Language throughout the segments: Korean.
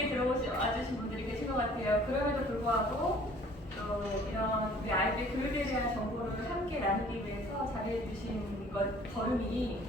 늦게 들어와주신 분들이 계신 것 같아요. 그럼에도 불구하고 또 이런 우리 아이들의 교육에 대한 정보를 함께 나누기 위해서 자리해 주신 것 걸음이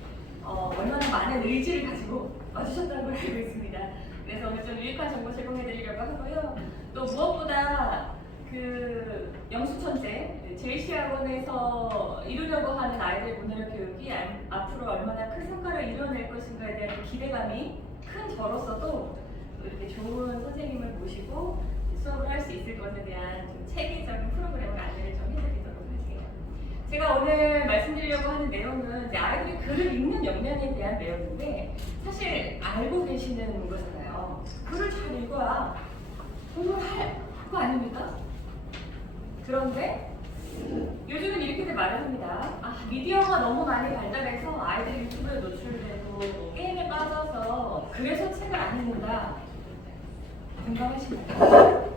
얼마나 많은 의지를 가지고 와주셨다는 걸 알고 있습니다. 그래서 오늘 좀 유익한 정보 제공해 드리려고 하고요. 또 무엇보다 그 영수천재 JC 학원에서 이루려고 하는 아이들 문화력 교육이 앞으로 얼마나 큰 성과를 이뤄낼 것인가에 대한 기대감이 큰 저로서도 또 이렇게 좋은 선생님을 모시고 수업을 할 수 있을 것에 대한 좀 체계적인 프로그램을 안내를 좀 해드리도록 할게요. 제가 오늘 말씀드리려고 하는 내용은 이제 아이들이 글을 읽는 역량에 대한 내용인데 사실 알고 계시는 거잖아요. 글을 잘 읽어야 공부를 할 거 아닙니까? 그런데 요즘은 이렇게들 말을 합니다. 미디어가 너무 많이 발달해서 아이들이 유튜브에 노출되고 게임에 빠져서 그래서 책을 안 읽는다. 공감하시나요?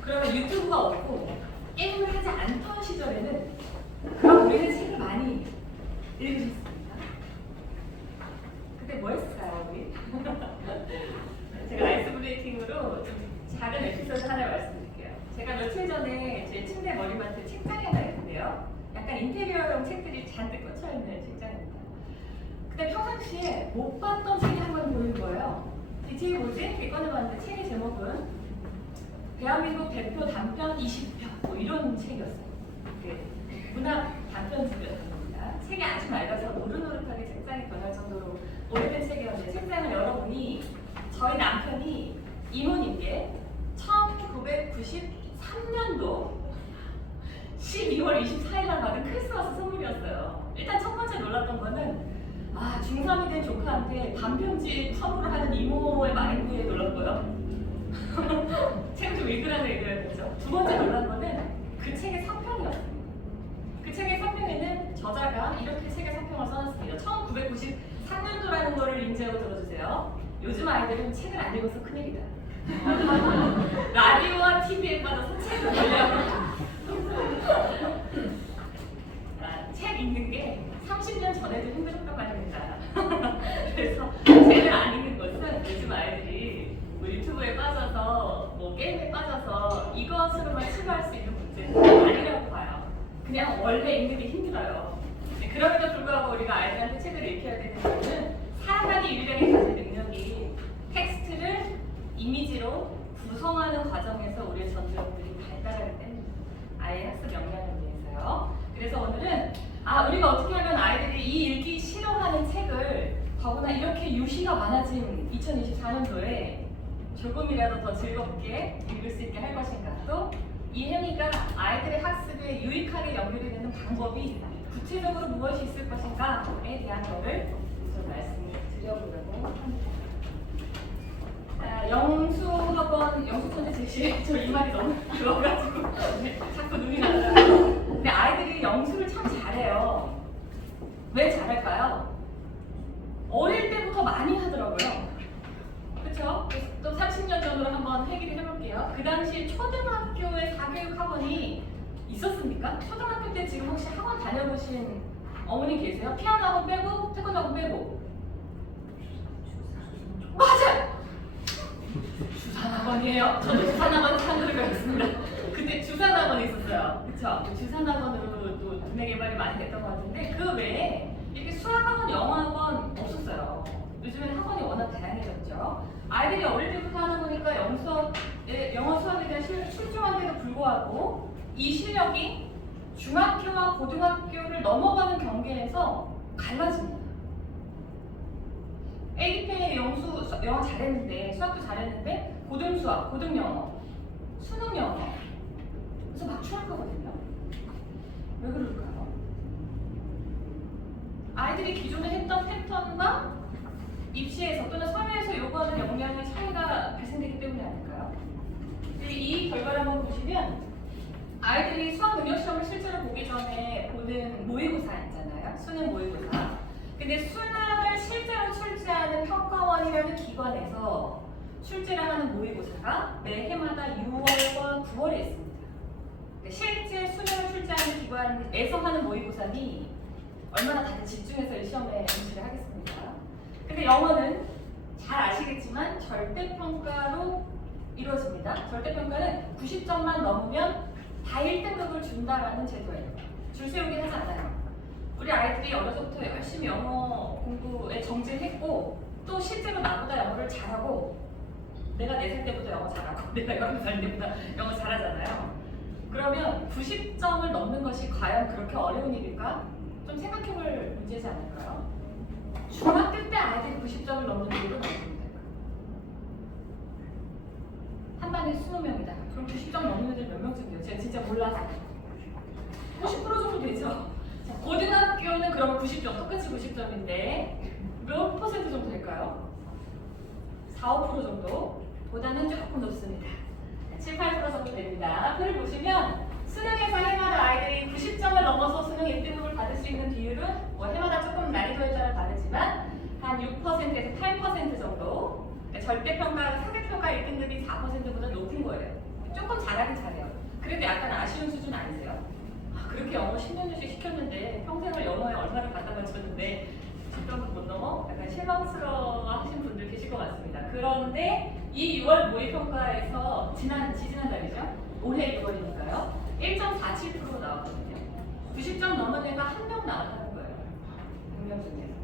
그러면 유튜브가 없고 게임을 하지 않던 시절에는 그럼 우리는 책을 많이 읽으셨습니까? 그때 뭐 했을까요, 우리? 제가 아이스 브레이킹으로 좀 작은 에피소드 하나 말씀드릴게요. 제가 며칠 전에 제 침대 머리맡에 책장이 하나 있는데요. 약간 인테리어용 책들이 잔뜩 꽂혀있는 책장입니다. 근데 평상시에 못 봤던 책이 한 권 보이는 거예요. 이 책이 뭐지? 이렇게 꺼내봤는데 책의 제목은 대한민국 대표 단편 20편 뭐 이런 책이었어요. 문학 단편집이었습니다. 책이 아주 낡아서 노릇노릇하게 책장이 변할 정도로 오래된 책이었는데 책장을 열어보니 저희 남편이 이모님께 1993년도 12월 24일날 받은 크리스마스 선물이었어요. 일단 첫 번째 놀랐던 거는 중3이 된 조카한테 단편집 선물을 하는 이모의 마인드에 놀랐고요. 책을 좀 읽으라는 얘기였죠. 두 번째 놀란 거는 그 책의 서평이었어요. 그 책의 서평에는 저자가 이렇게 책의 서평을 써놨습니다. 1993년도라는 거를 인지하고 들어주세요. 요즘 아이들은 책을 안 읽어서 큰일이다. 라디오와 TV에 빠져서 책을 보려고 책 읽는 게 30년 전에도 힘들었단 말입니다. 그래서 책을 안 읽는 것은 요즘 아이들이 뭐 유튜브에 빠져서 뭐 게임에 빠져서 이것으로만 치부할 수 있는 문제는 아니라고 봐요. 그냥 원래 읽는 게 힘들어요. 그럼에도 불구하고 우리가 아이들한테 책을 읽혀야 되는 이유는 사람이 유일하게 가진 능력이 텍스트를 이미지로 구성하는 과정에서 우리의 전투력들이 발달하기 때문에 아이의 학습 역량을 위해서요. 그래서 오늘은 우리가 어떻게 하면 아이들이 이 읽기 싫어하는 책을 더구나 이렇게 유시가 많아진 2024년도에 조금이라도 더 즐겁게 읽을 수 있게 할 것인가, 또 이 행위가 아이들의 학습에 유익하게 연결이 되는 방법이 구체적으로 무엇이 있을 것인가에 대한 것을 우선 말씀을 드려보려고 합니다. 영수천재 제시, 저 이 말이 너무 길어가지고 자꾸 눈이 나더라고요. 근데 아이들이 영수를 참 잘해요. 왜 잘할까요? 어릴 때부터 많이 하더라고요. 그렇죠? 또 30년 전으로 한번 회귀를 해볼게요. 그 당시 초등학교에 사교육 학원이 있었습니까? 초등학교 때 지금 혹시 학원 다녀보신 어머니 계세요? 피아노 학원 빼고 태권도 학원 빼고. 맞아요! 주산학원이에요. 저도 주산학원 참고를 했습니다. 근데 주산학원이 있었어요. 그쵸? 주산학원으로 또 두뇌 개발이 많이 됐던 것 같은데 그 외에 이렇게 수학학원, 영어학원 없었어요. 요즘에는 학원이 워낙 다양해졌죠. 아이들이 어릴 때부터 하다 보니까 영어 수학에 대한 출중한데도 불구하고 이 실력이 중학교와 고등학교를 넘어가는 경계에서 갈라집니다. A기평에 영어 잘했는데 수학도 잘했는데 고등수학, 고등영어, 수능영어 그래서 막 추락하거든요. 왜 그럴까요? 아이들이 기존에 했던 패턴과 입시에서 또는 사회에서 요구하는 역량의 차이가 발생되기 때문이 아닐까요? 이 결과를 한번 보시면 아이들이 수학 능력 시험을 실제로 보기 전에 보는 모의고사 있잖아요. 수능 모의고사. 근데 수능을 실제로 출제하는 평가원이라는 기관에서 출제를 하는 모의고사가 매해마다 6월과 9월에 있습니다. 실제 수능을 출제하는 기관에서 하는 모의고사니 얼마나 다들 집중해서 이 시험에 응시를 하겠습니까? 근데 영어는 잘 아시겠지만 절대평가로 이루어집니다. 절대평가는 90점만 넘으면 다 1등급을 준다라는 제도예요. 줄 세우긴 하지 않아요. 우리 아이들이 어려서부터 열심히 영어 공부에 정진했고 또 실제로 나보다 영어를 잘하고 내가 4살 때부터 영어 잘하고 내가 11살 때부터 영어 잘하잖아요. 그러면 90점을 넘는 것이 과연 그렇게 어려운 일일까? 좀 생각해볼 문제지 않을까요? 중학교 때 아이들이 90점을 넘는 이유는 어떻습니까? 한 반에 20명이다. 그럼 90점 넘는 애들 몇 명쯤 돼요? 제가 진짜 몰라서 50% 정도 되죠? 자, 고등학교는 그러면 90점, 똑같이 90점인데 몇 퍼센트 정도 될까요? 4, 5% 정도? 보다는 조금 높습니다. 7, 8% 정도 됩니다. 표를 보시면 수능에서 해마다 아이들이 90점을 넘어서 수능 1등급을 받을 수 있는 비율은 뭐 해마다 조금 난이도에 따라 다르지만 한 6%에서 8% 정도. 절대평가, 사회평가 1등급이 4%보다 높은 거예요. 조금 잘하긴 잘해요. 그래도 약간 아쉬운 수준 아니세요? 아, 그렇게 영어 10년씩 시켰는데 평생을 영어에 얼마를 갖다 바쳤는데 10점도 못 넘어? 약간 실망스러워 하신 분들 계실 것 같습니다. 그런데 이 6월 모의평가에서 지지난달이죠? 올해 6월이니까요. 1.47% 나왔거든요. 90점 넘은 애가 한 명 나왔다는 거예요. 100명 중에서.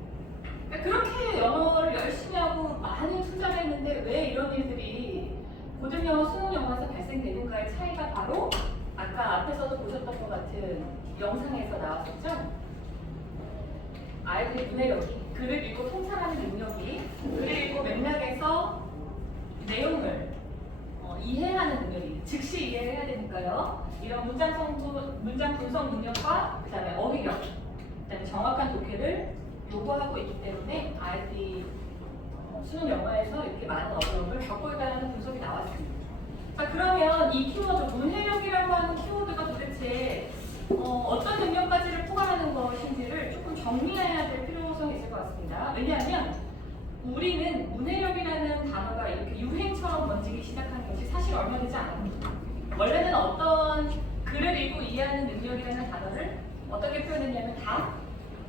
그러니까 그렇게 영어를 열심히 하고 많이 투자를 했는데 왜 이런 일들이 고등영어, 수능영어에서 발생되는가의 차이가 바로 아까 앞에서도 보셨던 것 같은 영상에서 나왔었죠? 아이들의 문해력이, 글을 읽고 통찰하는 능력이, 글을 읽고 맥락에서 내용을 이해하는 능력이, 즉시 이해를 해야 되니까요. 이런 문장 분석 능력과 그다음에 어휘력, 그다음에 정확한 독해를 요구하고 있기 때문에 아이들이 수능 영어에서 이렇게 많은 어려움을 겪고 있다는 분석이 나왔습니다. 자, 그러면 이 키워드, 문해력이라고 하는 키워드가 도대체 어떤 능력까지를 포괄하는 것인지를 조금 정리해야 될 필요성이 있을 것 같습니다. 왜냐하면 우리는 문해력이라는 단어가 이렇게 유행처럼 번지기 시작한 것이 사실 얼마 되지 않았습니다. 원래는 어떤 글을 읽고 이해하는 능력이라는 단어를 어떻게 표현했냐면 다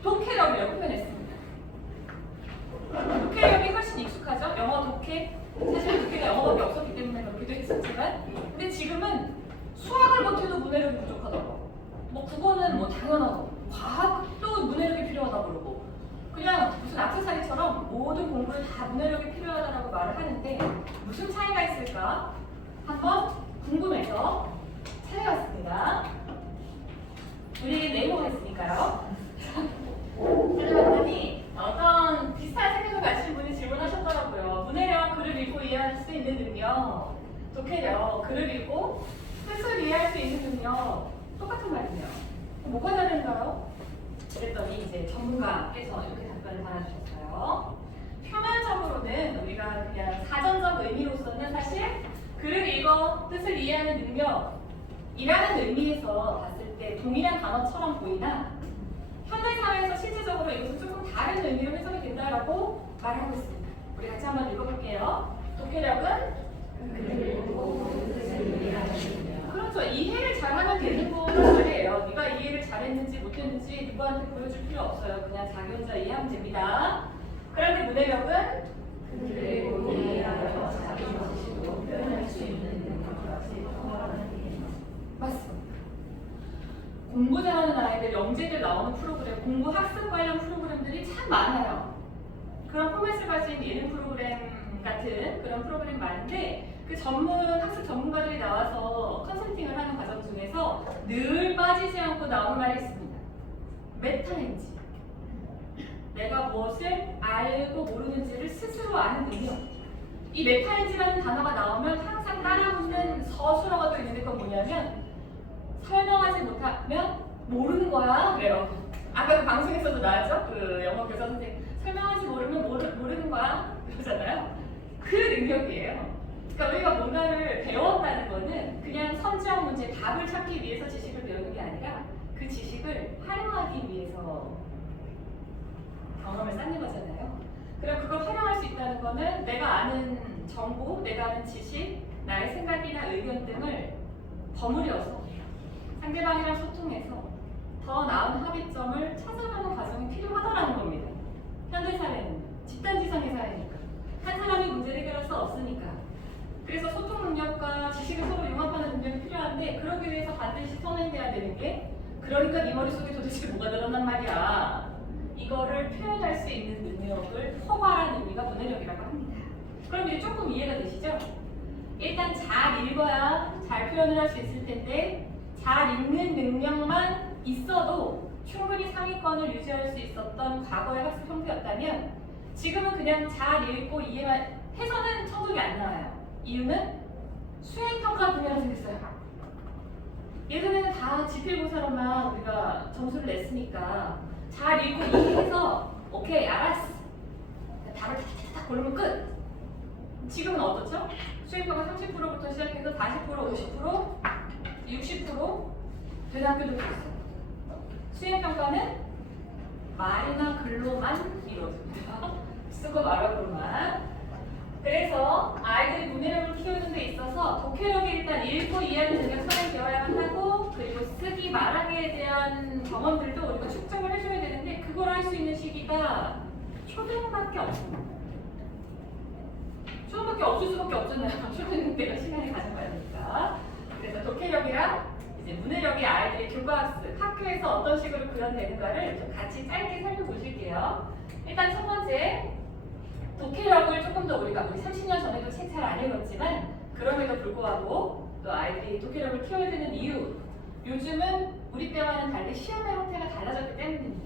독해력이라고 표현했습니다. 독해력이 훨씬 익숙하죠? 영어 독해. 사실 독해가 영어밖에 없었기 때문에 그렇기도 했었지만 근데 지금은 수학을 못해도 문해력이 부족하다고 뭐 국어는 뭐 당연하고 과학도 문해력이 필요하다고 그러고 그냥 무슨 악세사리처럼 모든 공부에 다 문해력이 필요하다고 말을 하는데 무슨 차이가 있을까? 한번 궁금해서 찾아봤습니다. 우리 네이버가 있으니까요. 찾아봤더니 어떤 비슷한 생각을 가지신 분이 질문하셨더라고요. 문해력, 글을 읽고 이해할 수 있는 능력, 독해력, 글을 읽고 뜻을 이해할 수 있는 능력 똑같은 말이네요. 뭐가 다른가요? 그랬더니 이제 전문가께서 이렇게 답변을 달아주셨어요. 표면적으로는 우리가 그냥 사전적 의미로서는 사실 글을 읽어 뜻을 이해하는 능력이라는 의미에서 봤을 때 동일한 단어처럼 보이나 현대사회에서 실질적으로 이것은 조금 다른 의미로 해석이 된다라고 말하고 있습니다. 우리 같이 한번 읽어볼게요. 독해력은 그렇죠. 이해를 잘하면 되는 거란 말이에요. 네가 이해를 잘했는지 못했는지 누구한테 보여줄 필요 없어요. 그냥 자기 혼자 이해하면 됩니다. 그런데 문해력은 자기 지식으로 표현할 수 있는 맞습니다. 공부 잘하는 아이들, 영재들 나오는 프로그램, 공부 학습 관련 프로그램들이 참 많아요. 그런 포맷을 가진 예능 프로그램 같은 그런 프로그램 많은데 그 학습 전문가들이 나와서 컨설팅을 하는 과정 중에서 늘 빠지지 않고 나오는 말이 있습니다. 메타인지. 내가 무엇을 알고 모르는지를 스스로 아는 능력. 이 메타인지라는 단어가 나오면 항상 따라붙는 서술어가 또 있는데 그건 뭐냐면 설명하지 못하면 모르는 거야 그래요. 아까 그 방송에서도 나왔죠? 그 영어 교사 선생님 설명하지 모르면 모르는 거야 그러잖아요. 그 능력이에요. 그러니까 우리가 뭔가를 배웠다는 거는 그냥 선지형 문제 답을 찾기 위해서 지식을 배우는 게 아니라 그 지식을 활용하기 위해서 경험을 쌓는 거잖아요. 그럼 그걸 활용할 수 있다는 거는 내가 아는 정보, 내가 아는 지식, 나의 생각이나 의견 등을 버무려서 상대방이랑 소통해서 더 나은 합의점을 찾아가는 과정이 필요하다는 겁니다. 현대사회는 집단지성의 사회니까. 한 사람이 문제를 해결할 수 없으니까. 그래서 소통 능력과 지식을 서로 융합하는 능력이 필요한데 그러기 위해서 반드시 선행돼야 되는 게 그러니까 네 머릿속에 도대체 뭐가 들었단 말이야. 이거를 표현할 수 있는 능력을 포괄한 의미가 문해력이라고 합니다. 그럼 이제 조금 이해가 되시죠? 일단 잘 읽어야 잘 표현을 할 수 있을 텐데 잘 읽는 능력만 있어도 충분히 상위권을 유지할 수 있었던 과거의 학습 형태였다면 지금은 그냥 잘 읽고 이해만 해서는 성적이 안 나와요. 이유는 수행평가 분야가 생겼어요. 예전에는 다 지필고사로만 우리가 점수를 냈으니까 잘 읽고 이해해서 오케이 알았어 답을 탁탁탁 고르면 끝. 지금은 어떻죠? 수행평가 30%부터 시작해서 40%, 50%, 60% 되는 학교도 있어요. 수행평가는 말이나 글로만 이루어집니다. 쓰고 말하고만. 그래서 아이들이 문해력을 키우는 데 있어서 독해력이 일단 읽고 이해하는 능력 선행되어야만 하고 그리고 쓰기, 말하기에 대한 경험들도 우리가 축적을 해줘야 되는데 그걸 할 수 있는 시기가 초등밖에 없습니다. 초등밖에 없을 수밖에 없잖아요. 초등 때가 시간이 가장 많으니까. 그래서 독해력이랑 이제 문해력이 아이들의 교과학습, 학교에서 어떤 식으로 구현되는가를 좀 같이 짧게 살펴보실게요. 일단 첫 번째, 독해력을 조금 더 우리 30년 전에도 책 잘 안 읽었지만 그럼에도 불구하고 또 아이들이 독해력을 키워야 되는 이유 요즘은 우리 때와는 달리 시험의 형태가 달라졌기 때문입니다.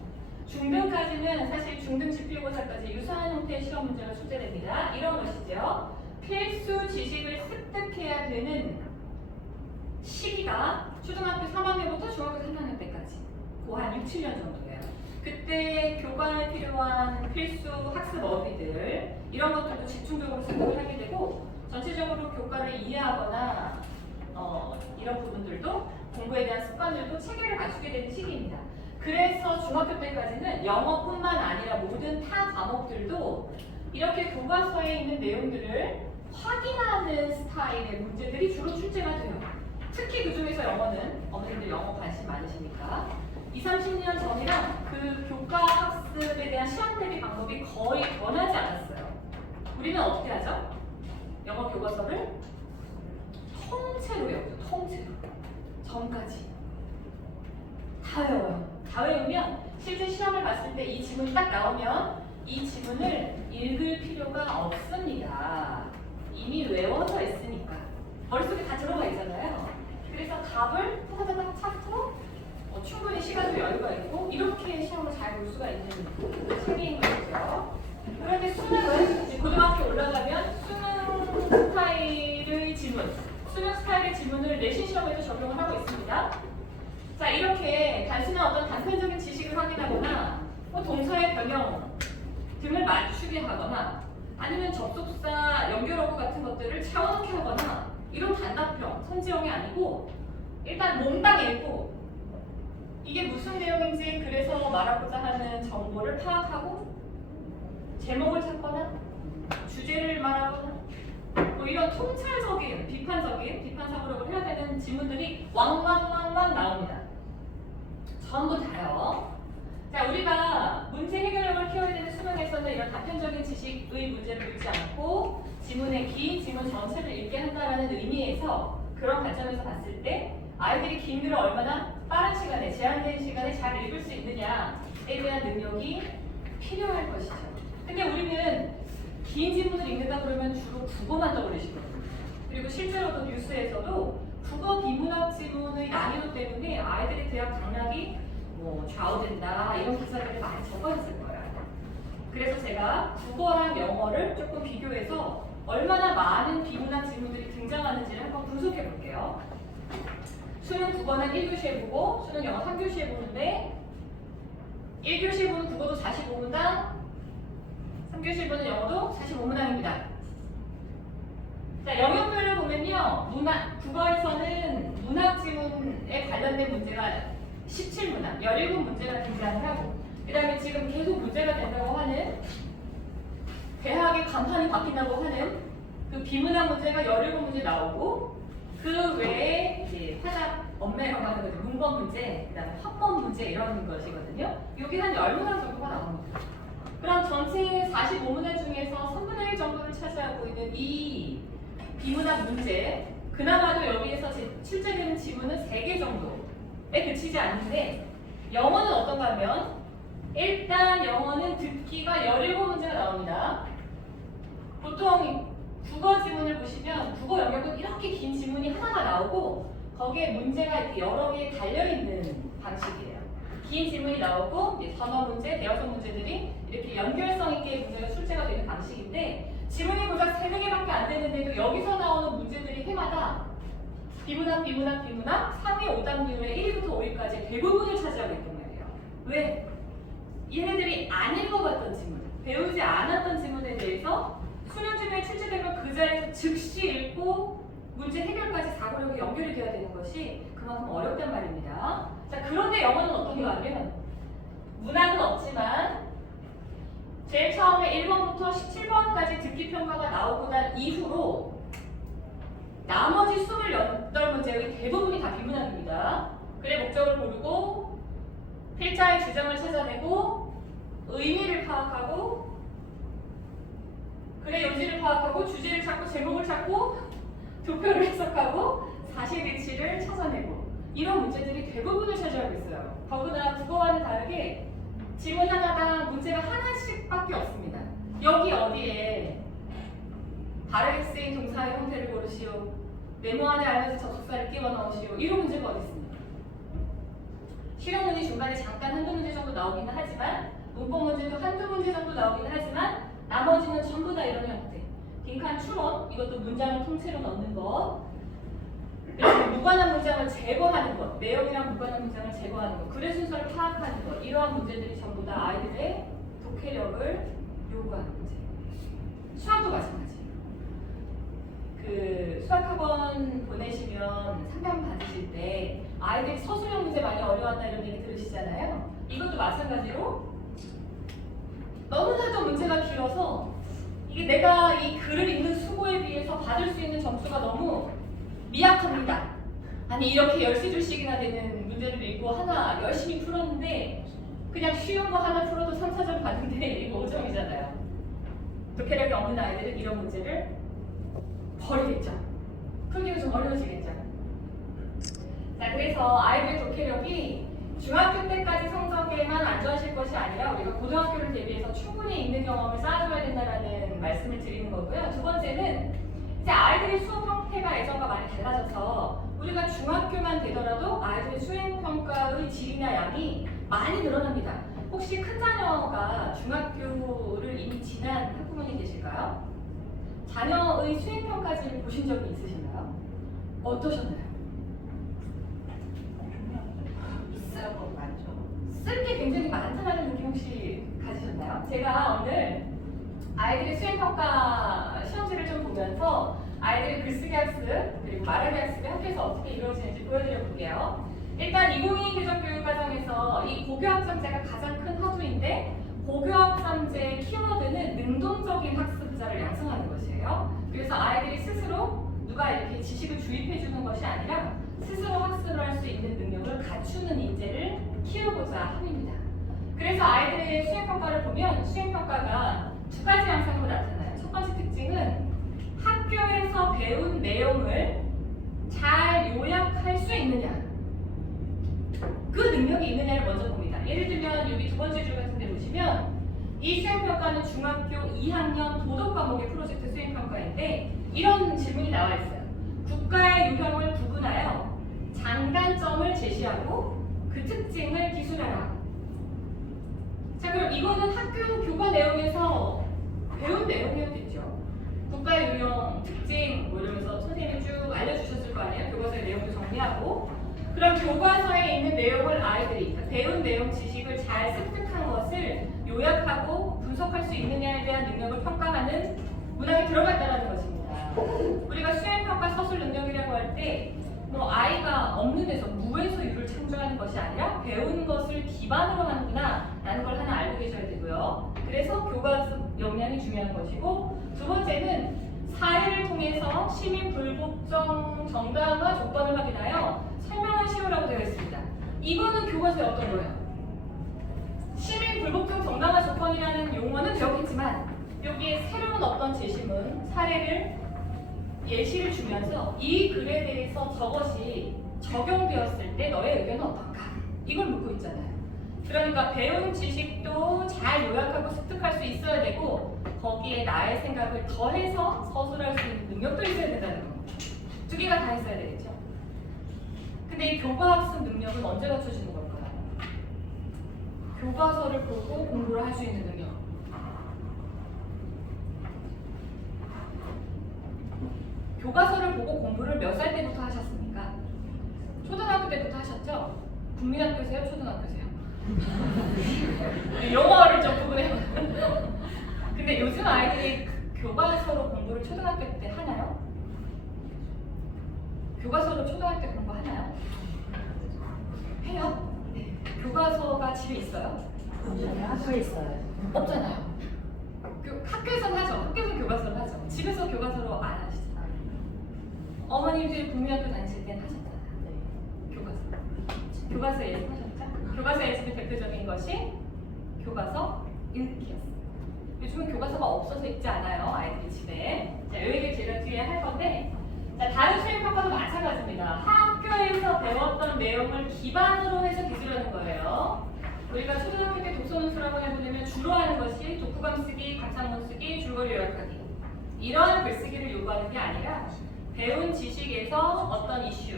중등까지는 사실 중등 지필고사까지 유사한 형태의 시험 문제가 출제됩니다. 이런 것이죠. 필수 지식을 습득해야 되는 시기가 초등학교 3학년부터 중학교 3학년 때까지 그 한 6, 7년 정도예요. 그때 교과에 필요한 필수 학습 어휘들 이런 것들도 집중적으로 습득을 하게 되고 전체적으로 교과를 이해하거나 이런 부분들도 공부에 대한 습관들도 체계를 갖추게 되는 시기입니다. 그래서 중학교 때까지는 영어뿐만 아니라 모든 타 과목들도 이렇게 교과서에 있는 내용들을 확인하는 스타일의 문제들이 주로 출제가 돼요. 특히 그 중에서 영어는 어머님들 영어 관심 많으시니까 20, 30년 전이랑 그 교과 학습에 대한 시험 대비 방법이 거의 변하지 않았어요. 우리는 어떻게 하죠? 영어 교과서를 통째로 외우죠. 통째로. 전까지. 다 외워요. 다 외우면 실제 시험을 봤을 때 이 지문이 딱 나오면 이 지문을 읽을 필요가 없습니다. 이미 외워져 있으니까. 머릿속에 다 들어가 있잖아요. 그래서 답을 타다다닥 찾고 충분히 시간도 여유가 있고 이렇게 시험을 잘 볼 수가 있는 시기인 것이죠. 그런데 수능은 이제 고등학교 올라가면 수능 스타일의 지문, 수능 스타일의 지문을 내신 시험에도 적용을 하고 있습니다. 자, 이렇게 단순한 어떤 단편적인 지식을 확인하거나 동사의 변형 등을 맞추게 하거나 아니면 접속사, 연결어구 같은 것들을 채워넣게 하거나 이런 단답형, 선지형이 아니고 일단 몽땅 읽고 이게 무슨 내용인지 그래서 말하고자 하는 정보를 파악하고 제목을 찾거나 주제를 말하거나 이런 통찰적인, 비판 사고력을 해야 되는 지문들이 왕왕왕왕 나옵니다. 전부 다요. 자, 우리가 문제 해결력을 키워야 되는 수능에서는 이런 단편적인 지식의 문제를 묻지 않고 지문의 긴 지문 전체를 읽게 한다는 의미에서 그런 관점에서 봤을 때 아이들이 긴 글을 얼마나 빠른 시간에, 제한된 시간에 잘 읽을 수 있느냐에 대한 능력이 필요할 것이죠. 근데 우리는 긴 지문을 읽는다 그러면 주로 국어만 떠올리시거든요. 그리고 실제로도 뉴스에서도 국어 비문학 지문의 난이도 때문에 아이들의 대학 강락이 좌우된다 이런 기사들이 많이 적어졌을 거예요. 그래서 제가 국어랑 영어를 조금 비교해서 얼마나 많은 비문학 지문들이 등장하는지를 한번 분석해 볼게요. 수능 국어는 1교시에 보고 수능 영어 3교시에 보는데 1교시 보는 국어도 45문항, 3교시 보는 영어도 45문항입니다. 자, 영역별을 보면요. 국어에서는 문학 지문에 관련된 문제가 17문항, 17문제가 등장을 하고 그 다음에 지금 계속 문제가 된다고 하는 대학의 간판이 바뀐다고 하는 그 비문학 문제가 17문제 나오고 그 외에 이제 화작, 엄매라고 하는 거죠. 문법 문제, 그 다음에 화법 문제 이런 것이거든요. 여기 한 10문항 정도가 나옵니다. 그럼 전체 45문항 중에서 3분의 1 정도를 차지하고 있는 이 비문학 문제, 그나마도 여기에서 출제되는 지문은 3개 정도에 그치지 않는데, 영어는 어떤가 하면 일단 영어는 듣기가 17문제가 나옵니다. 보통 국어 지문을 보시면 국어 영역은 이렇게 긴 지문이 하나가 나오고 거기에 문제가 이렇게 여러 개 달려있는 방식이에요. 긴 지문이 나오고 단어 문제, 대화성 문제들이 이렇게 연결성 있게 문제가 출제가 되는 방식인데, 지문이 고작 3-4개밖에 안 되는데도 여기서 나오는 문제들이 해마다 비문학, 3위 5단계의 1위부터 5위까지 대부분을 차지하고 있단 말이에요. 왜? 얘네들이 안 읽어봤던 지문, 배우지 않았던 지문에 대해서 수련지문에 출제된 걸 그 자리에서 즉시 읽고 문제 해결까지 사고력이 연결이 돼야 되는 것이 그만큼 어렵단 말입니다. 자, 그런데 영어는 어떤가 하면 문학은 없지만 제일 처음에 1번부터 17번까지 듣기 평가가 나오고 난 이후로 나머지 28문제의 대부분이 다 비문학입니다. 글의 목적을 고르고 필자의 주장을 찾아내고 의미를 파악하고 글의 요지를 파악하고 주제를 찾고 제목을 찾고 도표를 해석하고 사실일치를 찾아내고 이런 문제들이 대부분을 차지하고 있어요. 더구나 국어와는 다르게 지문 하나당 문제가 하나씩밖에 없습니다. 여기 어디에 바르게 쓰인 동사의 형태를 고르시오, 네모 안에 알맞은 접속사를 끼워 넣으시오, 이런 문제가 어디 있습니까? 실용문이 중간에 잠깐 한두 문제 정도 나오기는 하지만 문법 문제도 한두 문제 정도 나오기는 하지만 나머지는 전부 다 이런 형태. 빈칸 추론, 이것도 문장을 통째로 넣는 것, 그리고 무관한 문장을 제거하는 것, 내용이랑 무관한 문장을 제거하는 것, 글의 순서를 파악하는 것, 이러한 문제들이 전부 다 아이들의 독해력을 요구하는 문제. 수학도 마찬가지예요. 그 수학학원 보내시면 상담 받으실 때 아이들이 서술형 문제 많이 어려웠다 이런 얘기 들으시잖아요. 이것도 마찬가지로 너무나도 문제가 길어서 이게 내가 이 글을 읽는 수고에 비해서 받을 수 있는 점수가 너무 미약합니다. 아니 이렇게 13줄씩이나 되는 문제를 읽고 하나 열심히 풀었는데 그냥 쉬운 거 하나 풀어도 3, 4점 받는데 이거 5점이잖아요. 독해력이 없는 아이들은 이런 문제를 버리겠죠. 풀기가 좀 어려워지겠죠. 자, 그래서 아이들의 독해력이 중학교 때까지 성적에만 안주하실 것이 아니라 우리가 고등학교를 대비해서 충분히 읽는 경험을 쌓아줘야 된다는 말씀을 드리는 거고요. 두 번째는 이제 아이들의 수업 형태가 예전과 많이 달라져서 우리가 중학교만 되더라도 아이들의 수행평가의 질이나 양이 많이 늘어납니다. 혹시 큰 자녀가 중학교를 이미 지난 학부모님 계실까요? 자녀의 수행평가지를 보신 적이 있으신가요? 어떠셨나요? 쓸 게 굉장히 많다는 느낌 혹시 가지셨나요? 제가 오늘 아이들의 수행평가 시험지를 좀 보면서 아이들의 글쓰기 학습 그리고 말하기 학습이 학교에서 어떻게 이루어지는지 보여드려 볼게요. 일단 2022 교정교육과정에서 이 고교학점제가 가장 큰 화두인데 고교학점제의 키워드는 능동적인 학습자를 양성하는 것이에요. 그래서 아이들이 스스로 누가 이렇게 지식을 주입해 주는 것이 아니라 스스로 학습을 할 수 있는 능력을 갖추는 인재를 키우고자 합니다. 그래서 아이들의 수행평가를 보면 수행평가가 두 가지 양상으로 나타나요. 첫 번째 특징은 학교에서 배운 내용을 잘 요약할 수 있느냐, 그 능력이 있느냐를 먼저 봅니다. 예를 들면 여기 두 번째 줄 같은 데 보시면 이 수행평가는 중학교 2학년 도덕 과목의 프로젝트 수행평가인데 이런 질문이 나와 있어요. 국가의 유형을 구분하여 장단점을 제시하고 그 특징을 기술하라. 자, 그럼 이거는 학교 교과 내용에서 배운 내용이었겠죠. 국가의 유형, 특징 뭐 이러면서 선생님이 쭉 알려주셨을 거 아니에요. 교과서의 내용도 정리하고. 그럼 교과서에 있는 내용을 아이들이 배운 내용 지식을 잘 습득한 것을 요약하고 분석할 수 있느냐에 대한 능력을 평가하는 문항에 들어갔다는 것입니다. 우리가 수행평가 서술 능력이라고 할 때 뭐 아이가 없는 데서 무에서 유를 창조하는 것이 아니라 배운 것을 기반으로 하는구나 라는 걸 하나 알고 계셔야 되고요. 그래서 교과서 역량이 중요한 것이고, 두 번째는 사례를 통해서 시민 불복종 정당화 조건을 확인하여 설명을 씌우라고 되어 있습니다. 이거는 교과서에 어떤 거예요? 시민 불복종 정당화 조건이라는 용어는 배웠겠지만 여기에 새로운 어떤 제시문, 사례를 예시를 주면서 이 글에 대해서 저것이 적용되었을 때 너의 의견은 어떤가? 이걸 묻고 있잖아요. 그러니까 배운 지식도 잘 요약하고 습득할 수 있어야 되고 거기에 나의 생각을 더해서 서술할 수 있는 능력도 있어야 된다는 겁니다. 두 개가 다 있어야 되겠죠. 근데 이 교과학습 능력은 언제 갖춰지는 걸까요? 교과서를 보고 공부를 할 수 있는 능력. 교과서를 보고 공부를 몇 살 때부터 하셨습니까? 초등학교 때부터 하셨죠? 국민학교세요? 초등학교세요? 영어를 좀 구분해요. 근데 요즘 아이들이 교과서로 공부를 초등학교 때 하나요? 교과서로 초등학교 때 공부하나요? 해요? 교과서가 집에 있어요? 학교에 있어요. 없잖아요. 학교에서는 하죠. 학교에서 교과서를 하죠. 집에서 교과서로 안 하시죠. 어머님들이 국민학교 다니실 땐 하셨잖아요. 교과서. 교과서 예습하셨죠? 교과서 예습의 대표적인 것이 교과서 읽기였어요. 요즘은 교과서가 없어서 읽지 않아요. 아이들이 집에. 자, 요 얘기를 제가 뒤에 할 건데 자, 다른 수행평가도 마찬가지입니다. 학교에서 배웠던 내용을 기반으로 해서 기술하는 거예요. 우리가 초등학교 때 독서논술학원 해보려면 주로 하는 것이 독후감 쓰기, 감상문 쓰기, 줄거리 요약하기 이러한 글쓰기를 요구하는 게 아니라 배운 지식에서 어떤 이슈,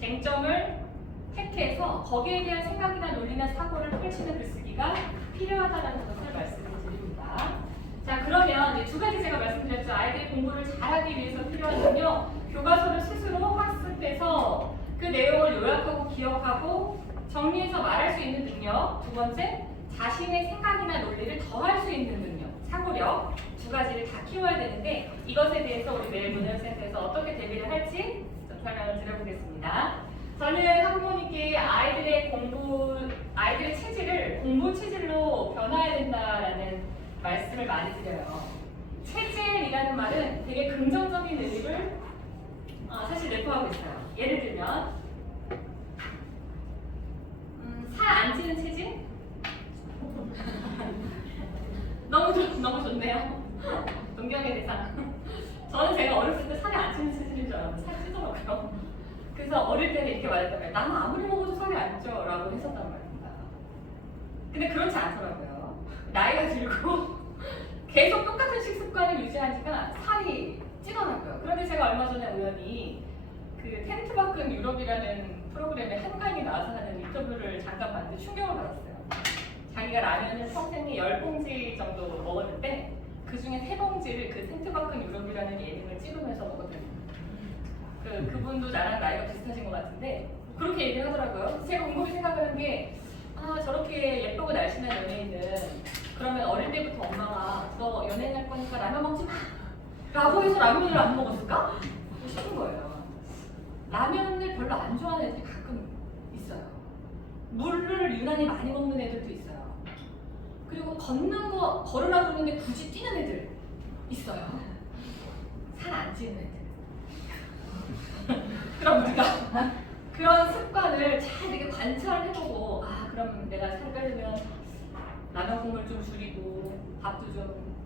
쟁점을 택해서 거기에 대한 생각이나 논리나 사고를 펼치는 글쓰기가 필요하다는 것을 말씀을 드립니다. 자, 그러면 두 가지 제가 말씀드렸죠. 아이들이 공부를 잘하기 위해서 필요하면요. 교과서를 스스로 학습해서 그 내용을 요약하고 기억하고 정리해서 말할 수 있는 능력. 두 번째, 자신의 생각이나 논리를 더할 수 있는 능력, 사고력. 두 가지를 다 키워야 되는데 이것에 대해서 우리 매일 문화센터에서 어떻게 대비를 할지 좀 설명을 드려보겠습니다. 저는 학부모님께 아이들의 체질을 공부 체질로 변화해야 된다라는 말씀을 많이 드려요. 체질이라는 말은 되게 긍정적인 의미를 사실 내포하고 있어요. 예를 들면 살 안 찌는 체질? 너무 좋네요. 동경의 대상. 저는 제가 어렸을 때 살이 안 찌는 체질인 줄 알았는데 살이 찌더라고요. 그래서 어릴 때는 이렇게 말했단 말이에요. 나는 아무리 먹어도 살이 안 쪄 라고 했었단 말입니다. 근데 그렇지 않더라고요. 나이가 들고 계속 똑같은 식습관을 유지하니까 살이 찌더라고요. 그런데 제가 얼마 전에 우연히 그 텐트 밖은 유럽이라는 프로그램에 한가인이 나와서 하는 인터뷰를 잠깐 봤는데 충격을 받았어요. 자기가 라면을 평생에 10봉지 정도 먹었는데 그 중에 3봉지를 그 텐트 밖은 유럽이라는 예능을 찍으면서 먹었대요. 그분도 나랑 나이가 비슷하신 것 같은데 그렇게 얘기를 하더라고요. 제가 곰곰이 생각하는 게 저렇게 예쁘고 날씬한 연예인은 그러면 어릴 때부터 엄마가 너 연예인 할 거니까 라면 먹지 마 라고 해서 라면을 안 먹었을까? 싶은 거예요. 라면을 별로 안 좋아하는 애들이 가끔 있어요. 물을 유난히 많이 먹는 애들도 있어요. 그리고 걸으라고 그러는데 굳이 뛰는 애들 있어요. 살 안 찌는 애들. 그럼 우리가 그런 습관을 잘 되게 관찰해보고 그럼 내가 살 빼려면 라면 국물 좀 줄이고 밥도 좀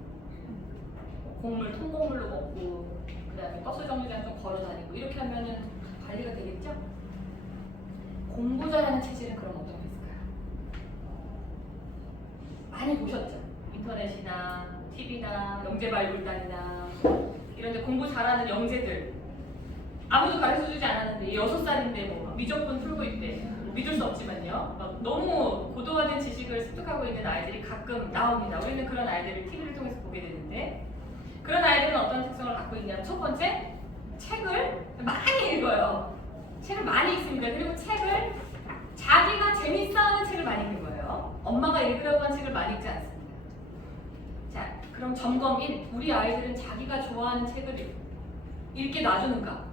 통곡물로 먹고 그 다음에 버스 정류장 좀 걸어 다니고 이렇게 하면은 관리가 되겠죠? 공부 잘하는 체질은 그럼 어떤 게 있을까요? 많이 보셨죠? 인터넷이나 TV나 영재발굴단이나 이런 데 공부 잘하는 영재들 아무도 가르쳐주지 않았는데 6살인데 뭐 미적분 풀고 있대. 믿을 수 없지만요. 너무 고도화된 지식을 습득하고 있는 아이들이 가끔 나옵니다. 우리는 그런 아이들을 TV를 통해서 보게 되는데 그런 아이들은 어떤 특성을 갖고 있냐면 첫 번째, 책을 많이 읽어요. 책을 많이 읽습니다. 그리고 책을 자기가 재밌어하는 책을 많이 읽는 거예요. 엄마가 읽으라고 한 책을 많이 읽지 않습니다. 자, 그럼 점검 1. 우리 아이들은 자기가 좋아하는 책을 읽게 놔주는가?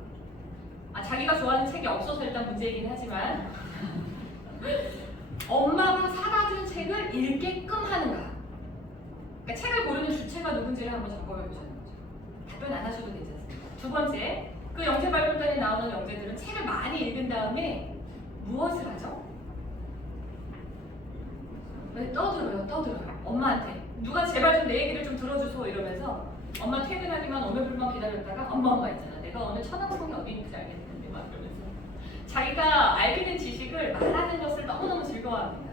자기가 좋아하는 책이 없어서 일단 문제이긴 하지만 엄마가 사다 준 책을 읽게끔 하는가? 그러니까 책을 고르는 주체가 누군지를 한번 점검해 보자는 거죠. 답변 안 하셔도 괜찮습니다. 두 번째, 그 영재발굴단에 나오는 영재들은 책을 많이 읽은 다음에 무엇을 하죠? 떠들어요. 엄마한테. 누가 제발 좀 내 얘기를 좀 들어주소 이러면서 엄마 퇴근하기만 오매불만 기다렸다가 엄마 있잖아. 내가 오늘 천왕봉이 어디 있는지 알겠는데 막 이러면서 자기가 알게 된 지식을 말하는 것을 너무너무 즐거워합니다.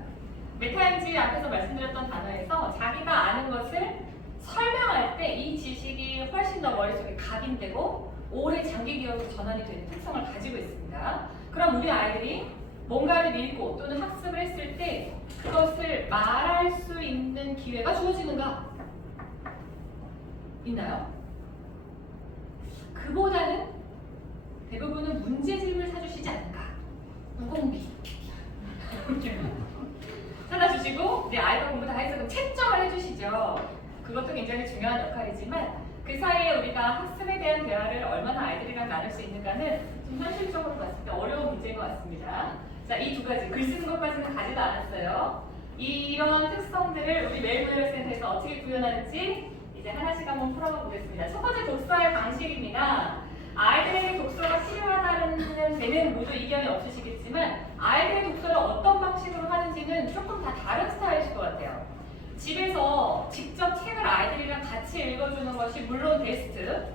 메타인지 앞에서 말씀드렸던 단어에서 자기가 아는 것을 설명할 때 이 지식이 훨씬 더 머릿속에 각인되고 오래 장기 기억으로 전환이 되는 특성을 가지고 있습니다. 그럼 우리 아이들이 뭔가를 읽고 또는 학습을 했을 때 그것을 말할 수 있는 기회가 주어지는가? 있나요? 그보다는 대부분은 문제집을 사주시지 않을까? 무공비 사다 주시고 내 아이가 공부 다 해서 그럼 채점을 해주시죠. 그것도 굉장히 중요한 역할이지만 그 사이에 우리가 학습에 대한 대화를 얼마나 아이들이랑 나눌 수 있는가는 좀 현실적으로 봤을 때 어려운 문제인 것 같습니다. 자, 이 두 가지, 글 쓰는 것까지는 가지도 않았어요. 이런 특성들을 우리 매일문화센터에서 어떻게 구현하는지 이제 하나씩 한번 풀어가 보겠습니다. 첫 번째 독서의 방식입니다. 아이들에게 독서가 필요하다는 데는 모두 이견이 없으시겠지만 아이들의 독서를 어떤 방식으로 하는지는 조금 다 다른 스타일이실 것 같아요. 집에서 직접 책을 아이들이랑 같이 읽어주는 것이 물론 베스트.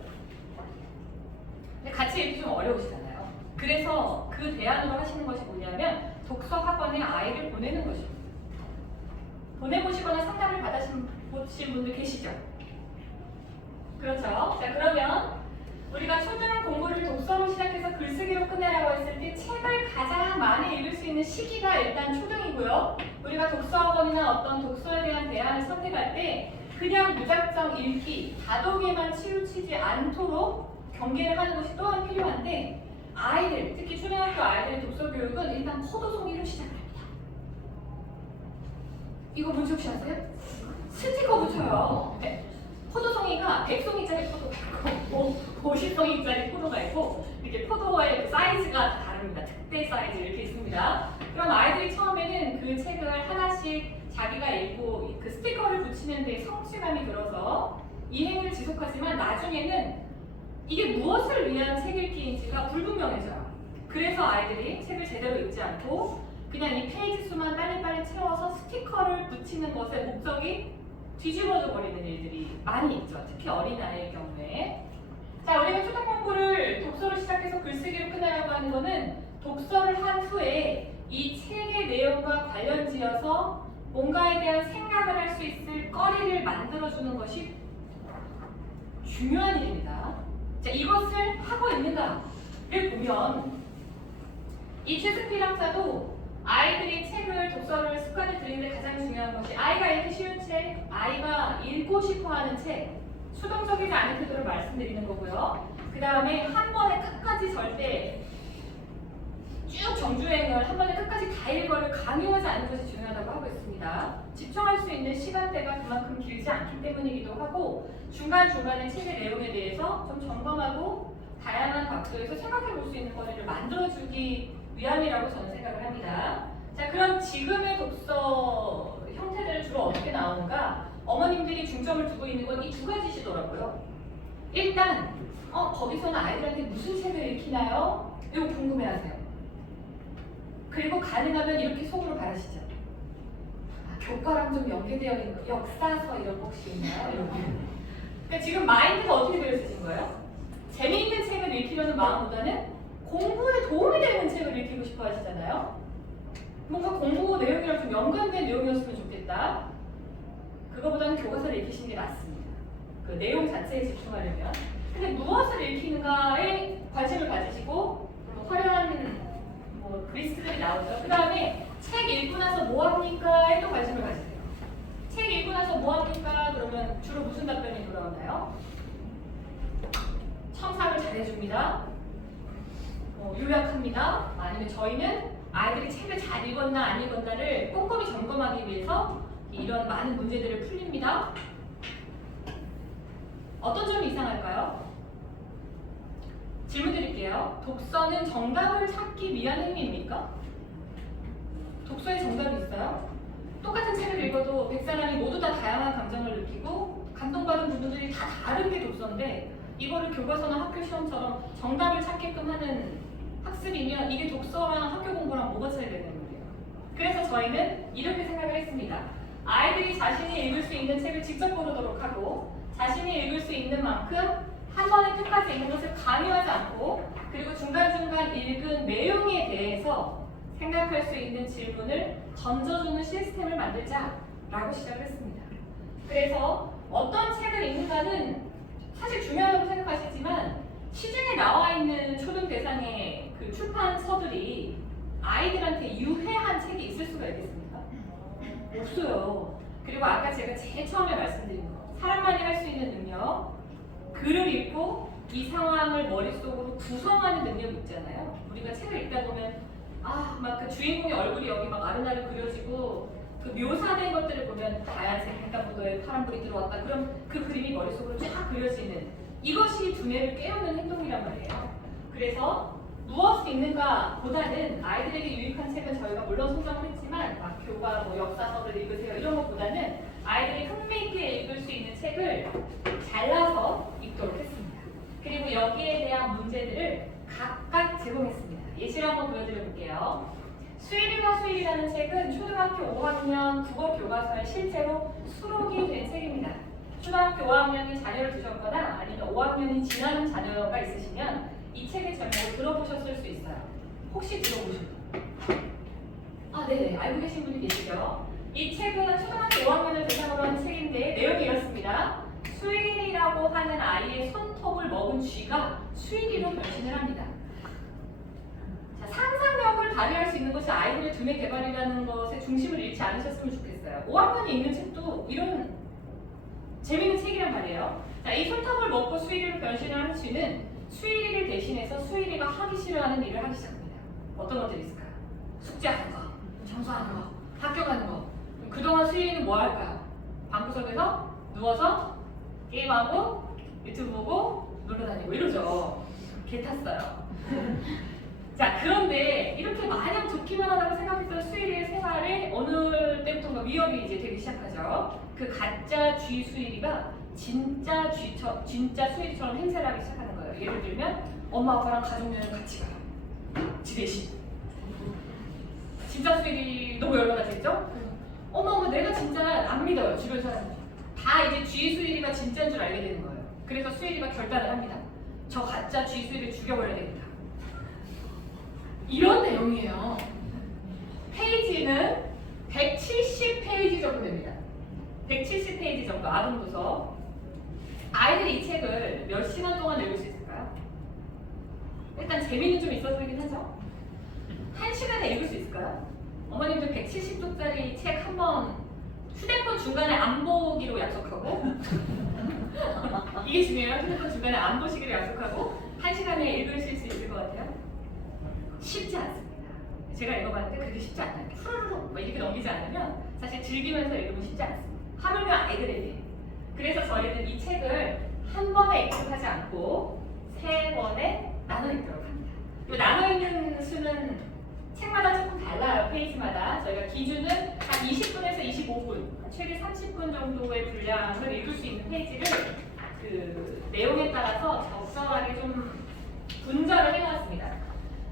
근데 같이 읽기 좀 어려우시잖아요. 그래서 그 대안으로 하시는 것이 뭐냐면 독서 학원에 아이를 보내는 것입니다. 보내보시거나 상담을 받으신 분들 계시죠? 그렇죠? 자, 그러면 우리가 초등 공부를 독서로 시작해서 글쓰기로 끝내라고 했을 때 책을 가장 많이 읽을 수 있는 시기가 일단 초등이고요. 우리가 독서학원이나 어떤 독서에 대한 대안을 선택할 때 그냥 무작정 읽기, 다독에만 치우치지 않도록 경계를 하는 것이 또한 필요한데 아이들, 특히 초등학교 아이들의 독서 교육은 일단 포도송이로 시작을 합니다. 이거 뭔지 혹시 아세요? 스티커 붙여요. 네. 포도송이가 100송이짜리 포도가 있고 50송이짜리 포도가 있고 이렇게 포도의 그 사이즈가 다릅니다. 특대 사이즈 이렇게 있습니다. 그럼 아이들이 처음에는 그 책을 하나씩 자기가 읽고 그 스티커를 붙이는 데 성취감이 들어서 이 행위를 지속하지만 나중에는 이게 무엇을 위한 책 읽기인지가 불분명해져요. 그래서 아이들이 책을 제대로 읽지 않고 그냥 이 페이지 수만 빨리빨리 채워서 스티커를 붙이는 것의 목적이 뒤집어져 버리는 일들이 많이 있죠. 특히 어린아이의 경우에. 자, 우리가 초등 공부를 독서로 시작해서 글쓰기로 끝내라고 하는 거는 독서를 한 후에 이 책의 내용과 관련지어서 뭔가에 대한 생각을 할 수 있을 거리를 만들어주는 것이 중요한 일입니다. 자, 이것을 하고 있는가를 보면 이 셰익스피어 학자도 아이들이 책을 독서를 습관을 들이는데 가장 중요한 것이 아이가 읽기 쉬운 책, 아이가 읽고 싶어하는 책, 수동적이지 않은 태도를 말씀드리는 거고요. 그 다음에 한 번에 끝까지 절대 쭉 정주행을 한 번에 끝까지 다 읽어를 강요하지 않는 것이 중요하다고 하고 있습니다. 집중할 수 있는 시간대가 그만큼 길지 않기 때문이기도 하고 중간중간에 책의 내용에 대해서 좀 점검하고 다양한 각도에서 생각해 볼 수 있는 거리를 만들어주기 위함이라고 저는 생각을 합니다. 자, 그럼 지금의 독서 형태들은 주로 어떻게 나오는가? 어머님들이 중점을 두고 있는 건 이 두 가지시더라고요. 일단 거기서는 아이들한테 무슨 책을 읽히나요? 이거 궁금해하세요. 그리고 가능하면 이렇게 속으로 바라시죠. 교과랑 좀 연계되어 있는 거, 역사서 이런 거 혹시 있나요? 그러니까 지금 마인드가 어떻게 되어 있으신 거예요? 재미있는 책을 읽히려는 마음보다는 공부에 도움이 되는 책을 읽히고 싶어 하시잖아요. 뭔가 공부 내용이랑 좀 연관된 내용이었으면 좋겠다. 그거보다는 교과서를 읽히시는 게 낫습니다. 그 내용 자체에 집중하려면. 근데 무엇을 읽히는가에 관심을 가지시고 화려한 리스트들이 나오죠. 그 다음에 책 읽고 나서 뭐 합니까?에 또 관심을 가지세요. 책 읽고 나서 뭐 합니까? 그러면 주로 무슨 답변이 돌아오나요? 첨삭을 잘해줍니다. 요약합니다. 아니면 저희는 아이들이 책을 잘 읽었나 안 읽었나를 꼼꼼히 점검하기 위해서 이런 많은 문제들을 풀립니다. 어떤 점이 이상할까요? 질문 드릴게요. 독서는 정답을 찾기 위한 행위입니까? 독서에 정답이 있어요? 똑같은 책을 읽어도 100사람이 모두 다 다양한 감정을 느끼고 감동받은 부분들이 다 다른 게 독서인데 이거를 교과서나 학교 시험처럼 정답을 찾게끔 하는 학습이면 이게 독서랑 학교 공부랑 뭐가 차이가 있는 거예요? 그래서 저희는 이렇게 생각을 했습니다. 아이들이 자신이 읽을 수 있는 책을 직접 고르도록 하고 자신이 읽을 수 있는 만큼 한 번에 끝까지 읽는 것을 강요하지 않고 그리고 중간중간 읽은 내용에 대해서 생각할 수 있는 질문을 던져주는 시스템을 만들자라고 시작을 했습니다. 그래서 어떤 책을 읽는가는 사실 중요하다고 생각하시지만 시중에 나와 있는 초등 대상의 그 출판서들이 아이들한테 유해한 책이 있을 수가 있겠습니까? 없어요. 그리고 아까 제가 제일 처음에 말씀드린 거 사람만이 할 수 있는 능력 글을 읽고 이 상황을 머릿속으로 구성하는 능력이 있잖아요. 우리가 책을 읽다 보면 막 그 주인공의 얼굴이 여기 막 아른아른 그려지고 그 묘사된 것들을 보면 하얀색 횡단보도에 파란불이 들어왔다. 그럼 그 그림이 머릿속으로 쫙 그려지는 이것이 두뇌를 깨우는 행동이란 말이에요. 그래서 무엇을 읽는가 보다는 아이들에게 유익한 책은 저희가 물론 선정을 했지만 막 교과 뭐 역사서를 읽으세요 이런 것보다는 아이들이 흥미있게 읽을 수 있는 책을 잘라서 읽도록 했습니다. 그리고 여기에 대한 문제들을 각각 제공했습니다. 예시를 한번 보여드려 볼게요. 수일이와 수일이라는 책은 초등학교 5학년 국어 교과서에 실제로 수록이 된 책입니다. 초등학교 5학년이 자녀를 두셨거나 아니면 5학년이 지나는 자녀가 있으시면 이 책의 제목을 들어보셨을 수 있어요. 혹시 들어보신 분? 네, 알고 계신 분이 계시죠? 이 책은 초등학교 5학년을 대상으로 한 책인데 내용이 이렇습니다. 수일이라고 하는 아이의 손톱을 먹은 쥐가 수일이로 변신을 합니다. 자, 상상력을 발휘할 수 있는 것이 아이들의 두뇌 개발이라는 것에 중심을 잃지 않으셨으면 좋겠어요. 5학년이 읽는 책도 이런 재밌는 책이란 말이에요. 자, 이 손톱을 먹고 수일이로 변신을 하는 쥐는 수일이를 대신해서 수일이가 하기 싫어하는 일을 하기 시작합니다. 어떤 것들이 있을까요? 숙제하는 거, 청소하는 거, 학교 가는 거. 그동안 수일이는 뭐 할까요? 방구석에서 누워서 게임하고 유튜브 보고 놀러 다니고 이러죠. 개 탔어요. 자, 그런데 이렇게 마냥 좋기만 하다고 생각했던 수일이의 생활에 어느 때부터가 위협이 이제 되기 시작하죠. 그 가짜 쥐 수일이가 진짜 수일이처럼 행세를 하기 시작하는 거예요. 예를 들면 엄마 아빠랑 가족여행 같이 가요. 지 대신. 진짜 수일이 너무 열받아지겠죠? 어머 내가 진짜 안 믿어요. 주변 사람들이. 다 이제 쥐 수일이가 진짜인 줄 알게 되는 거예요. 그래서 수일이가 결단을 합니다. 저 가짜 쥐 수일이를 죽여버려야 되겠다. 이런 내용이에요. 페이지는 170페이지 정도 됩니다. 170페이지 정도 아동도서. 아이들이 이 책을 몇 시간 동안 읽을 수 있을까요? 일단 재미는 좀 있어 보이긴 하죠. 1시간에 읽을 수 있을까요? 어머님들 170쪽짜리 책 한 번 휴대폰 중간에 안 보기로 약속하고 이게 중요해요. 휴대폰 중간에 안 보시기로 약속하고 1시간에 읽으실 수 있을 것 같아요? 쉽지 않습니다. 제가 읽어봤는데 그렇게 쉽지 않아요. 푸르르 이렇게 넘기지 않으면 사실 즐기면서 읽으면 쉽지 않습니다. 하물며 아이들에게. 그래서 저희는 이 책을 한 번에 읽도록 하지 않고 3번에 나눠 읽도록 합니다. 이 나눠 읽는 수는 책마다 조금 달라요. 페이지마다. 저희가 기준은 한 20분에서 25분, 최대 30분 정도의 분량을 읽을 수 있는 페이지를 그 내용에 따라서 적절하게 좀 분절을 해놨습니다.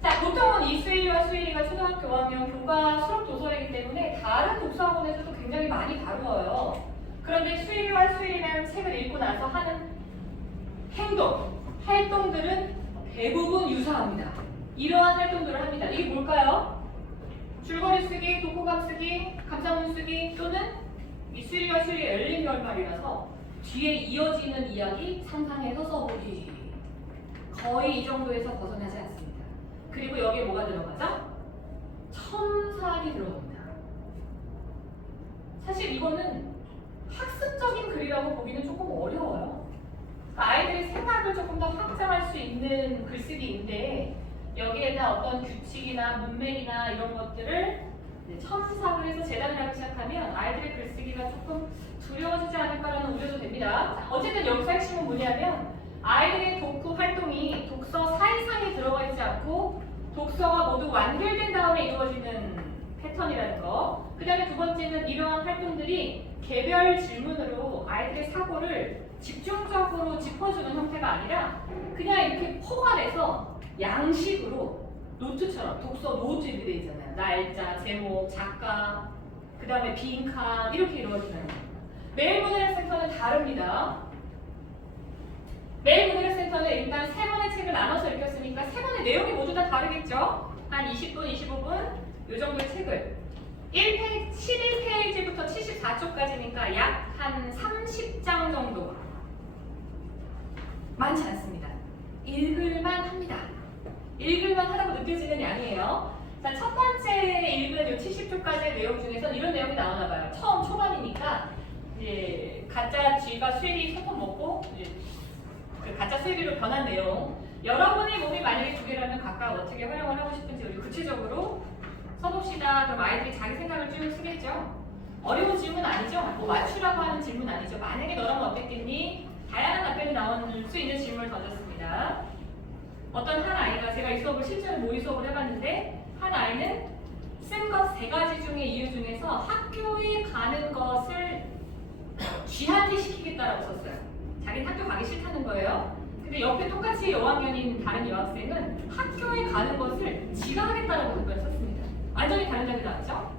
자, 보통은 이 수일이와 수일이가 초등학교 5학년 교과 수록 도서이기 때문에 다른 독서학원에서도 굉장히 많이 다루어요. 그런데 수일이와 수일이라는 책을 읽고 나서 하는 행동, 활동들은 대부분 유사합니다. 이러한 활동들을 합니다. 이게 뭘까요? 줄거리 쓰기, 독후감 쓰기, 감상문 쓰기 또는 이 수일이와 수일이의 열린 결말이라서 뒤에 이어지는 이야기 상상해서 써보기. 거의 이 정도에서 벗어나지 않습니다. 그리고 여기에 뭐가 들어가죠? 첨삭이 들어갑니다. 사실 이거는 학습적인 글이라고 보기는 조금 어려워요. 아이들의 생각을 조금 더 확장할 수 있는 글쓰기인데 여기에다 어떤 규칙이나 문맥이나 이런 것들을 첨삭을 해서 재단을 하기 시작하면 아이들의 글쓰기가 조금 두려워지지 않을까라는 우려도 됩니다. 어쨌든 여기서 핵심은 뭐냐면 아이들의 독후 활동이 독서 사이상에 들어가 있지 않고 독서가 모두 완결된 다음에 이루어지는 패턴이라는 거. 그 다음에 두 번째는 이러한 활동들이 개별 질문으로 아이들의 사고를 집중적으로 짚어주는 형태가 아니라 그냥 이렇게 포괄해서 양식으로 노트처럼 독서 노트 이렇게 돼 있잖아요. 날짜, 제목, 작가 그 다음에 빈칸 이렇게 이루어지나요? 매일 문해력센터는 다릅니다. 매일 문해력센터는 일단 세 번의 책을 나눠서 읽혔으니까 세 번의 내용이 모두 다 다르겠죠? 한 20분, 25분 이 정도의 책을 11페이지부터 74쪽까지니까 약 한 30장 정도. 많지 않습니다. 읽을만 합니다. 읽을만 하다고 느껴지는 양이에요. 자, 첫 번째 읽은 이 70쪽까지의 내용 중에서 이런 내용이 나오나 봐요. 처음 초반이니까 이제 가짜 쥐가 쇠리 소금 먹고 이제 그 가짜 쇠리로 변한 내용. 여러분의 몸이 만약에 두 개라면 각각 어떻게 활용을 하고 싶은지 우리 구체적으로 써봅시다. 그럼 아이들이 자기 생각을 쭉 쓰겠죠. 어려운 질문 아니죠. 뭐 맞추라고 하는 질문 아니죠. 만약에 너라면 어땠겠니? 다양한 답변이 나올 수 있는 질문을 던졌습니다. 어떤 한 아이가 제가 이 수업을 실제로 모의 수업을 해봤는데 한 아이는 쓴 것 세 가지 중에 이유 중에서 학교에 가는 것을 쥐한테 시키겠다라고 썼어요. 자기는 학교 가기 싫다는 거예요. 근데 옆에 똑같이 여학년인 다른 여학생은 학교에 가는 것을 지가 하겠다라고 답변을 썼습니다. 완전히 다른 답이 나왔죠?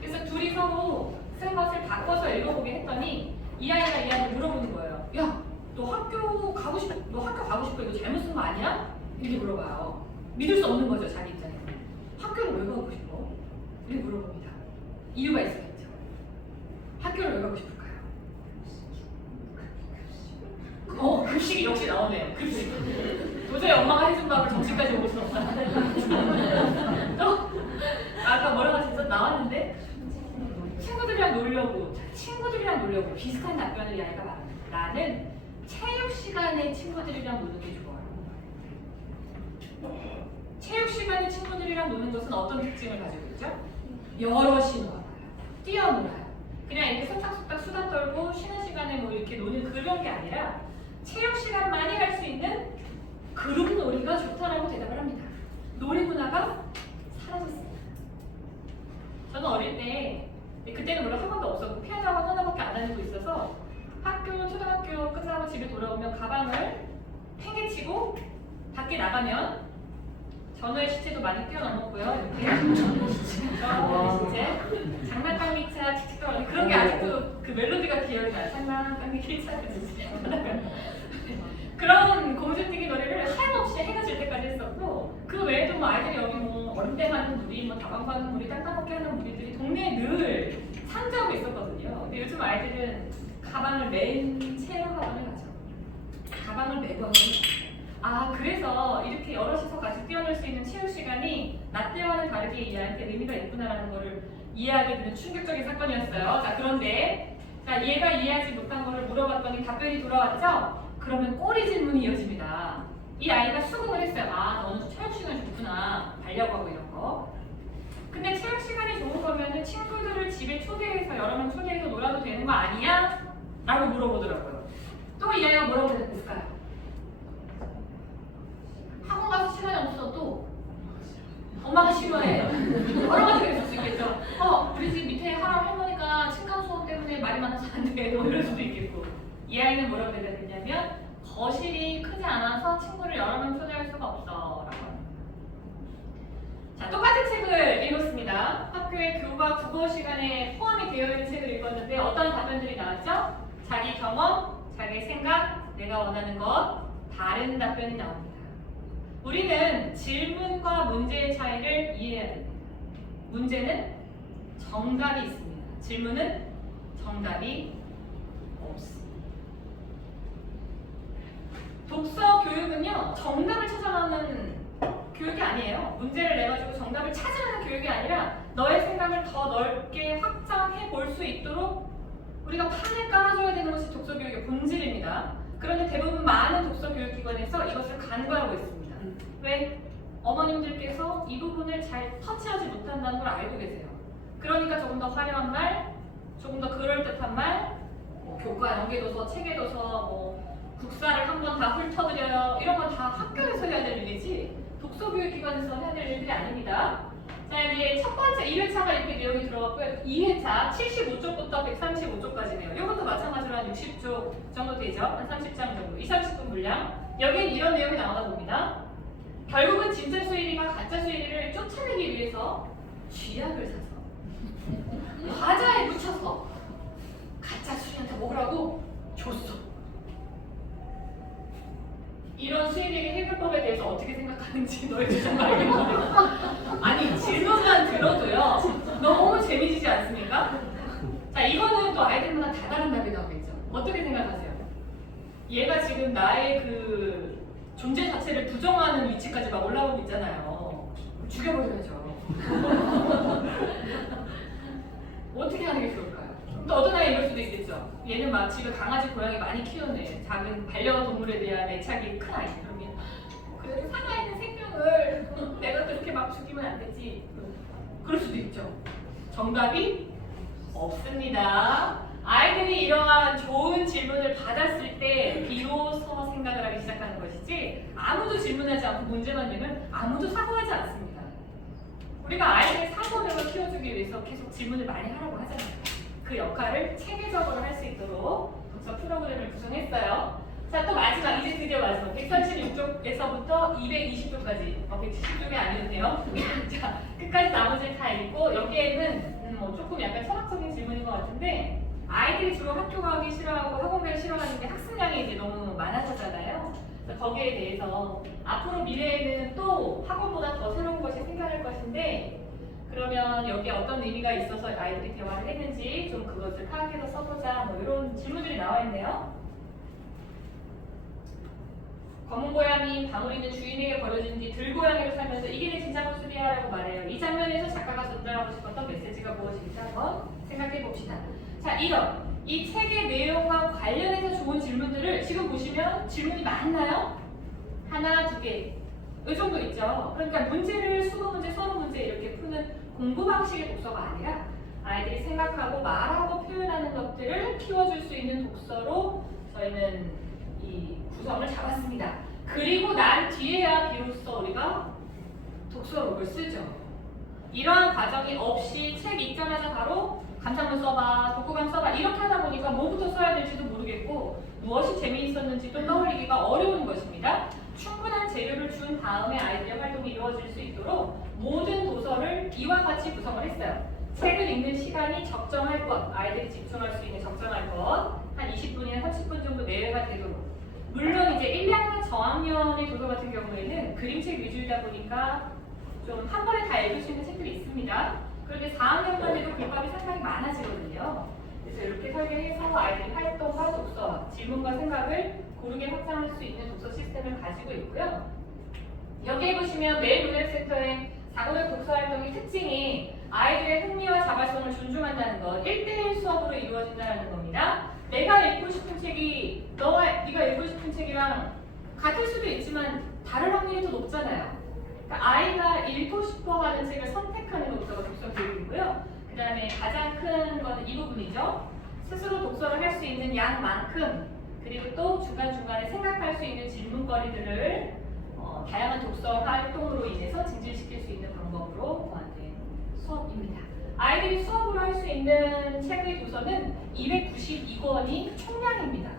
그래서 둘이 서로 쓴 것을 바꿔서 읽어보게 했더니 이 아이가 이 아이한테 물어보는 거예요. 야, 너 학교 가고 싶어? 너 잘못 쓴 거 아니야? 이렇게 물어봐요. 믿을 수 없는 거죠, 자기 입장에서. 학교를 왜 가고 싶어? 이렇게 물어봅니다. 이유가 있었겠죠. 학교를 왜 가고 싶을까요? 급식이 역시 나오네요. 급식. 도저히 엄마가 해준 밥을 점심까지 먹을 수 없다. 또 아까 뭐라고 하셨죠? 나왔는데 친구들이랑 놀려고 비슷한 답변을 이 아이가 말합니다. 나는 체육 시간에 친구들이랑 노는 게 좋아요. 체육 시간에 친구들이랑 노는 것은 어떤 특징을 가지고 있죠? 여럿이 놀아요. 뛰어놀아요. 그냥 이렇게 속닥속닥 수다 떨고 쉬는 시간에 뭐 이렇게 노는 그런 게 아니라 체육 시간만이 할 수 있는 그룹 놀이가 좋다라고 대답을 합니다. 놀이 문화가 사라졌습니다. 저는 어릴 때 그때는 물론 학원도 없었고 피아노 학원 하나밖에 안 다니고 있어서 초등학교 끝나고 집에 돌아오면 가방을 팽개치고 밖에 나가면 전어의 시체도 많이 뛰어넘었고요. 이렇게 전어의 시체, 장난감 기차, 칙칙거리는 그런 게 아직도 그 멜로디가 기억이 나요. 장난감 기차, 그런 공주뛰기 노래를 하염없이 해가 질 때까지 했었고 그 외에도 뭐 아이들이 여기 뭐 얼음땡하는 무리, 뭐 다방가는 무리, 땅따먹기 하는 무리들이 동네에 늘 상주하고 있었거든요. 근데 요즘 아이들은 가방을 맨 채로 학원을 가죠. 가방을 메고 학원을 가죠. 그래서 이렇게 여럿이서 같이 뛰어놀 수 있는 체육 시간이 나 때와는 다르게 이 아이한테 의미가 있구나라는 거를 이해하게 되는 충격적인 사건이었어요. 자, 그런데 얘가 이해하지 못한 거를 물어봤더니 답변이 돌아왔죠? 그러면 꼬리 질문이 이어집니다. 이 아이가 수긍을 했어요. 너는 체육 시간이 좋구나. 가려고 하고 이런 거. 근데 체육 시간이 좋은 거면은 친구들을 집에 초대해서 여러 명 초대해서 놀아도 되는 거 아니야? 라고 물어보더라고요. 또 이 아이가 뭐라고 대답했을까요? 학원 가서 시간이 없어도 엄마가 싫어해. 여러 가지가 있을 수 있겠죠. 우리 집 밑에 할머니가 층간 소음 때문에 말이 많아서 안 돼. 뭐 이럴 수도 있겠고. 이 아이는 뭐라고 대답했냐면 거실이 크지 않아서 친구를 여러 명 초대할 수가 없어 라고 합니다. 자, 똑같은 책을 읽었습니다. 학교의 교과 국어 시간에 포함이 되어 있는 책을 읽었는데 어떤 답변들이 나왔죠? 자기 경험, 자기 생각, 내가 원하는 것, 다른 답변이 나옵니다. 우리는 질문과 문제의 차이를 이해해야 됩니다. 문제는 정답이 있습니다. 질문은 정답이 없습니다. 독서 교육은요, 정답을 찾아가는 교육이 아니에요. 문제를 내가지고 정답을 찾아가는 교육이 아니라 너의 생각을 더 넓게 확장해 볼 수 있도록 우리가 판을 깔아줘야 되는 것이 독서 교육의 본질입니다. 그런데 대부분 많은 독서 교육기관에서 이것을 간과하고 있습니다. 왜? 어머님들께서 이 부분을 잘 터치하지 못한다는 걸 알고 계세요. 그러니까 조금 더 화려한 말, 조금 더 그럴듯한 말, 교과, 연계도서, 체계도서, 뭐 국사를 한번 다 훑어드려요. 이런 건 다 학교에서 해야 될 일이지 독서교육기관에서 해야 될 일들이 아닙니다. 자, 이제 첫 번째 1회차가 이렇게 내용이 들어갔고요. 2회차 75쪽부터 135쪽까지네요. 이것도 마찬가지로 한 60쪽 정도 되죠. 한 30장 정도. 20, 30분 분량. 여기엔 이런 내용이 나오다 봅니다. 결국은 진짜 수일이가 가짜 수일이를 쫓아내기 위해서 쥐약을 사서 하는지 너희 주장 알겠는데 아니 질문만 들어도요 너무 재미지지 않습니까? 자 이거는 또 아이들마다 다 다른 답이 나오겠죠. 어떻게 생각하세요? 얘가 지금 나의 그 존재 자체를 부정하는 위치까지 막 올라오고 있잖아요. 죽여버려야죠. 어떻게 하는 게 좋을까요? 또 어떤 아이 이럴 수도 있겠죠. 얘는 막 집에 강아지, 고양이 많이 키우네. 작은 반려동물에 대한 애착이 큰 아이. 그러면 그래도 살아있는 생명을 내가 그렇게 막 죽이면 안 되지. 그럴 수도 있죠. 정답이 없습니다. 아이들이 이러한 좋은 질문을 받았을 때 비로소 생각을 하기 시작하는 것이지 아무도 질문하지 않고 문제만 내면 아무도 사고하지 않습니다. 우리가 아이들의 사고력을 키워주기 위해서 계속 질문을 많이 하라고 하잖아요. 그 역할을 체계적으로 할 수 있도록 독서 프로그램을 구성했어요. 자, 또 마지막, 이제 드디어 마지막 136쪽에서부터 220쪽까지 170쪽이 아니었네요. 자, 끝까지 나머지를 다 읽고 여기에는 조금 약간 철학적인 질문인 것 같은데 아이들이 주로 학교 가기 싫어하고 학원 가기 싫어하는데 학습량이 이제 너무 많아졌잖아요. 그래서 거기에 대해서 앞으로 미래에는 또 학원보다 더 새로운 것이 생겨날 것인데 그러면 여기에 어떤 의미가 있어서 아이들이 대화를 했는지 좀 그것을 파악해서 써보자 뭐 이런 질문들이 나와 있네요. 검은 고양이 방울이는 주인에게 버려진 뒤 들고양이로 살면서 이게 내 진짜 모습이야 라고 말해요. 이 장면에서 작가가 전달하고 싶었던 메시지가 무엇일까 한번 생각해 봅시다. 자, 이 책의 내용과 관련해서 좋은 질문들을 지금 보시면 질문이 많나요? 하나, 두 개. 이 정도 있죠. 그러니까 문제를 수거 문제, 서로 문제 이렇게 푸는 공부 방식의 독서가 아니라 아이들이 생각하고 말하고 표현하는 것들을 키워줄 수 있는 독서로 저희는 이 구성을 잡았습니다. 그리고 난 뒤에야 비로소 우리가 독서록을 쓰죠. 이러한 과정이 없이 책 읽자마자 바로 감상문 써봐, 독후감 써봐 이렇게 하다 보니까 뭐부터 써야 될지도 모르겠고 무엇이 재미있었는지도 떠올리기가 어려운 것입니다. 충분한 재료를 준 다음에 아이들의 활동이 이루어질 수 있도록 모든 도서를 이와 같이 구성을 했어요. 책을 읽는 시간이 적정할 것, 아이들이 집중할 수 있는 적정할 것, 한 20분이나 30분 정도 내외가 되도록. 물론 이제 1, 2학년 저학년의 도서 같은 경우에는 그림책 위주이다 보니까 좀 한 번에 다 읽을 수 있는 책들이 있습니다. 그런데 4학년만 돼도 글밥이 상당히 많아지거든요. 그래서 이렇게 설계해서 아이들이 활동과 독서, 질문과 생각을 고르게 확장할 수 있는 독서 시스템을 가지고 있고요. 여기에 보시면 매일 문학센터의 사고력 독서 활동의 특징이 아이들의 흥미와 자발성을 존중한다는 것, 1대1 수업으로 이루어진다는 겁니다. 내가 읽고 싶은 책이 네가 읽고 싶은 책이랑 같을 수도 있지만 다를 확률이 더 높잖아요. 그러니까 아이가 읽고 싶어하는 책을 선택하는 독서가 독서 교육이고요. 그 다음에 가장 큰 거는 이 부분이죠. 스스로 독서를 할 수 있는 양만큼 그리고 또 중간중간에 생각할 수 있는 질문거리들을 다양한 독서 활동으로 인해서 증진시킬 수 있는 방법으로 만든 수업입니다. 아이들이 수업으로 할 수 있는 책의 도서는 292권이 총량입니다.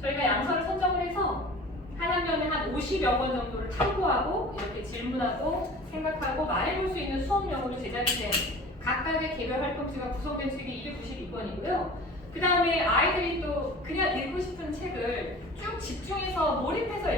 저희가 양서를 선정을 해서 한 학년에 한 50여 권 정도를 탐구하고 이렇게 질문하고 생각하고 말해볼 수 있는 수업용으로 제작된 각각의 개별 활동지가 구성된 책이 292권이고요. 그 다음에 아이들이 또 그냥 읽고 싶은 책을 쭉 집중해서 몰입해서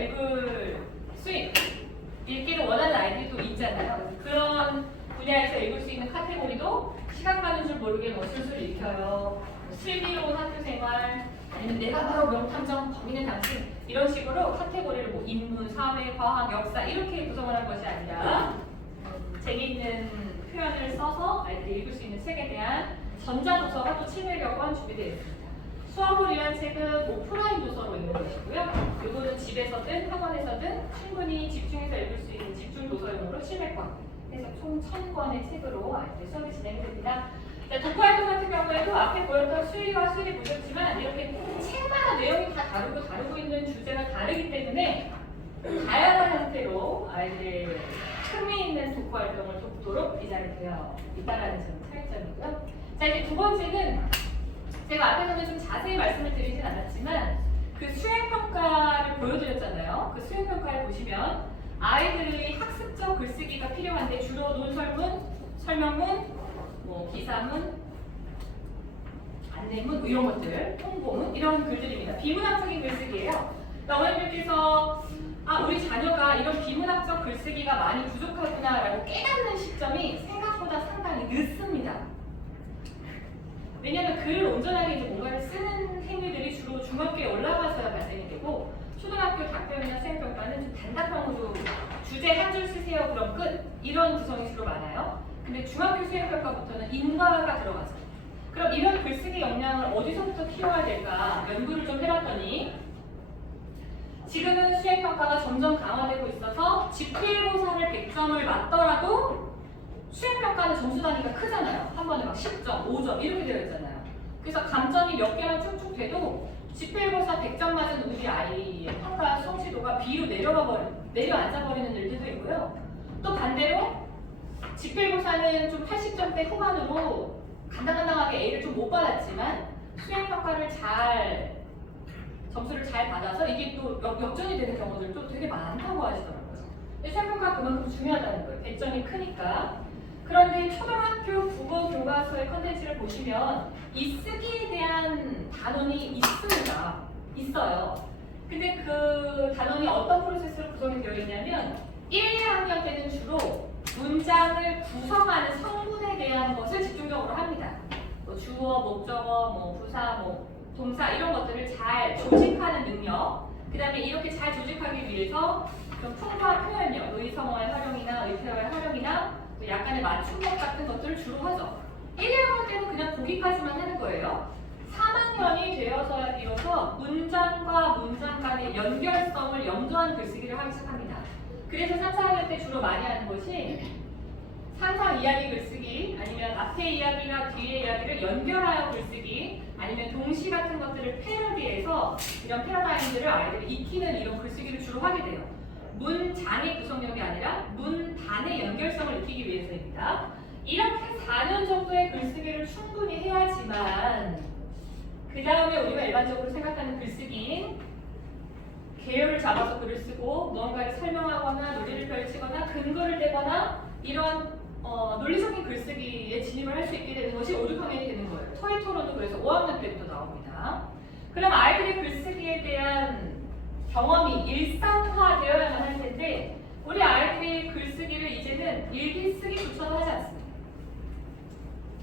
읽기를 원하는 아이들도 있잖아요. 그런 분야에서 읽을 수 있는 카테고리도 시간 가는 줄 모르게 뭐 술술 읽혀요. 슬기로운 학교생활, 아니면 내가 바로 명탐정 범인은 당신 이런 식으로 카테고리를 뭐 인문, 사회, 과학, 역사 이렇게 구성을 한 것이 아니라 재미있는 표현을 써서 아이들이 읽을 수 있는 책에 대한 전자도서가 또 700여 권 준비되어 있습니다. 수업을 위한 책은 오프라인 도서로 있는 것이고요. 이거는 집에서든 학원에서든 충분히 집중해서 읽을 수 있는 집중 도서용으로 700권 해서 총 1000권의 책으로 아이들 수업이 진행됩니다. 독후활동 같은 경우에도 앞에 보였던 수리와 수리 보셨지만 이렇게 책마다 내용이 다 다르고 있는 주제가 다르기 때문에 다양한 형태로 아이들 흥미 있는 독후활동을 돕도록 디자인되어 있다는 점 차이점이고요. 자, 이제 두 번째는 제가 앞에서는 좀 자세히 말씀을 드리진 않았지만 그 수행평가를 보여드렸잖아요. 그 수행평가에 보시면 아이들의 학습적 글쓰기가 필요한데 주로 논설문, 설명문, 뭐 기사문, 안내문 이런 것들, 홍보문 이런 글들입니다. 비문학적인 글쓰기예요. 어머님들께서 우리 자녀가 이런 비문학적 글쓰기가 많이 부족하구나라고 깨닫는 시점이 생각보다 상당히 늦습니다. 왜냐하면 글을 온전하게 이제 뭔가를 쓰는 행위들이 주로 중학교에 올라가서야 발생이 되고 초등학교 답변이나 수행평가는 좀 단답형으로 주제 한 줄 쓰세요 그럼 끝 이런 구성이 주로 많아요. 근데 중학교 수행평가부터는 인과가 들어가죠. 그럼 이런 글쓰기 역량을 어디서부터 키워야 될까 연구를 좀 해봤더니 지금은 수행평가가 점점 강화되고 있어서 집필고사를 100점을 맞더라도 수행평가는 점수 단위가 크잖아요. 한 번에 막 10점, 5점 이렇게 되어 있잖아요. 그래서 감점이 몇 개만 쭉쭉 돼도 집필고사 100점 맞은 우리 아이의 평가 성취도가 B로 내려앉아버리는 일들도 있고요. 또 반대로 집필고사는 좀 80점대 후반으로 간당간당하게 A를 좀 못 받았지만 수행평가를 점수를 잘 받아서 이게 또 역전이 되는 경우들도 되게 많다고 하시더라고요. 수행평가 그만큼 중요하다는 거예요. 100점이 크니까. 그런데 초등학교 국어 교과서의 컨텐츠를 보시면 이 쓰기에 대한 단원이 있어요. 근데 그 단원이 어떤 프로세스로 구성이 되어 있냐면 1, 2학년 때는 주로 문장을 구성하는 성분에 대한 것을 집중적으로 합니다. 뭐 주어, 목적어, 뭐 부사, 뭐 동사 이런 것들을 잘 조직하는 능력, 그 다음에 이렇게 잘 조직하기 위해서 좀 풍부한 표현력, 의성어의 활용이나 의태어의 활용이나 또 약간의 맞춤법 같은 것들을 주로 하죠. 1, 2학년 때는 그냥 보기까지만 하는 거예요. 3학년이 되어서야 비로소 문장과 문장 간의 연결성을 염두한 글쓰기를 하기 시작합니다. 그래서 3, 4학년 때 주로 많이 하는 것이 상상 이야기 글쓰기, 아니면 앞의 이야기나 뒤의 이야기를 연결하여 글쓰기, 아니면 동시 같은 것들을 패러디해서 이런 패러다임들을 아이들이 익히는 이런 글쓰기를 주로 하게 돼요. 문장의 구성력이 아니라 문단의 연결성을 익히기 위해서입니다. 이렇게 4년 정도의 글쓰기를 충분히 해야지만 그 다음에 우리가 일반적으로 생각하는 글쓰기인 개요를 잡아서 글을 쓰고 무언가를 설명하거나 논리를 펼치거나 근거를 대거나 이런 논리적인 글쓰기에 진입을 할 수 있게 되는 것이 5, 6학년이 되는 거예요. 토익 토론도 그래서 5학년 때부터 나옵니다. 그럼 아이들의 글쓰기에 대한 경험이 일상화되어야만 할 텐데 우리 아이들이 글쓰기를 이제는 일기 쓰기조차도 하지 않습니다.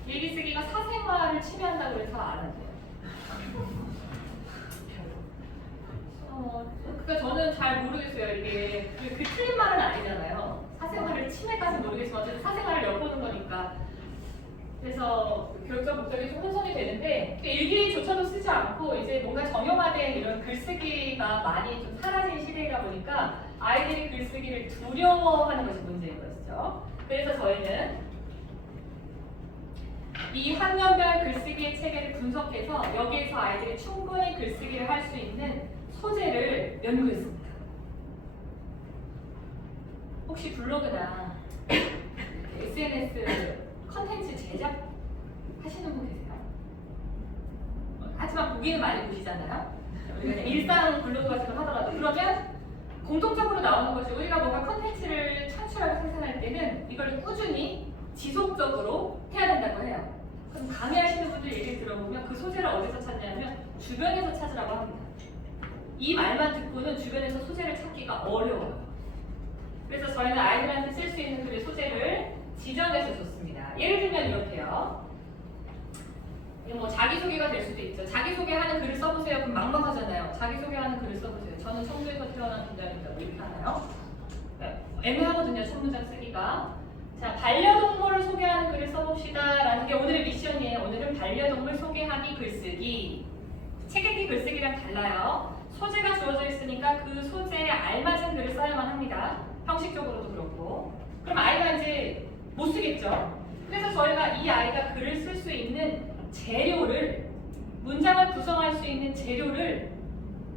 일기 쓰기가 사생활을 침해한다고 해서 안 한대요. 그러니까 저는 잘 모르겠어요. 이게 그 틀린 말은 아니잖아요. 사생활을 침해까지 모르겠지만 어쨌든 사생활을 엿보는 거니까. 그래서 교육적 목적이 좀 혼선이 되는데 일기조차도 쓰지 않고 이제 뭔가 정형화된 이런 글쓰기가 많이 좀 사라진 시대이다 보니까 아이들이 글쓰기를 두려워하는 것이 문제인 것이죠. 그래서 저희는 이 학년별 글쓰기의 체계를 분석해서 여기에서 아이들이 충분히 글쓰기를 할 수 있는 소재를 연구했습니다. 혹시 블로그나 SNS 컨텐츠 제작 하시는 분 계세요? 하지만 보기는 많이 보시잖아요. 우리가 일상 블로그 같은 거 하더라도 그러면 공통적으로 나오는 것이 우리가 뭔가 컨텐츠를 창출하고 생산할 때는 이걸 꾸준히 지속적으로 해야 된다고 해요. 그럼 강의하시는 분들 얘기를 들어보면 그 소재를 어디서 찾냐면 주변에서 찾으라고 합니다. 이 말만 듣고는 주변에서 소재를 찾기가 어려워요. 그래서 저희는 아이들한테 쓸 수 있는 글의 소재를 지정해서 줬습니다. 예를 들면 이렇게요. 뭐 자기소개가 될 수도 있죠. 자기소개하는 글을 써보세요. 그럼 막막하잖아요. 자기소개하는 글을 써보세요. 저는 청주에서 태어난 김다입니다. 뭐 이렇게 하나요? 네. 애매하거든요. 첫 문장 쓰기가. 자, 반려동물을 소개하는 글을 써봅시다. 라는 게 오늘의 미션이에요. 오늘은 반려동물 소개하기 글쓰기. 책 읽기 글쓰기랑 달라요. 소재가 주어져 있으니까 그 소재에 알맞은 글을 써야만 합니다. 형식적으로도 그렇고. 그럼 아이가 이제 못 쓰겠죠. 그래서 저희가 이 아이가 글을 쓸 수 있는 재료를, 문장을 구성할 수 있는 재료를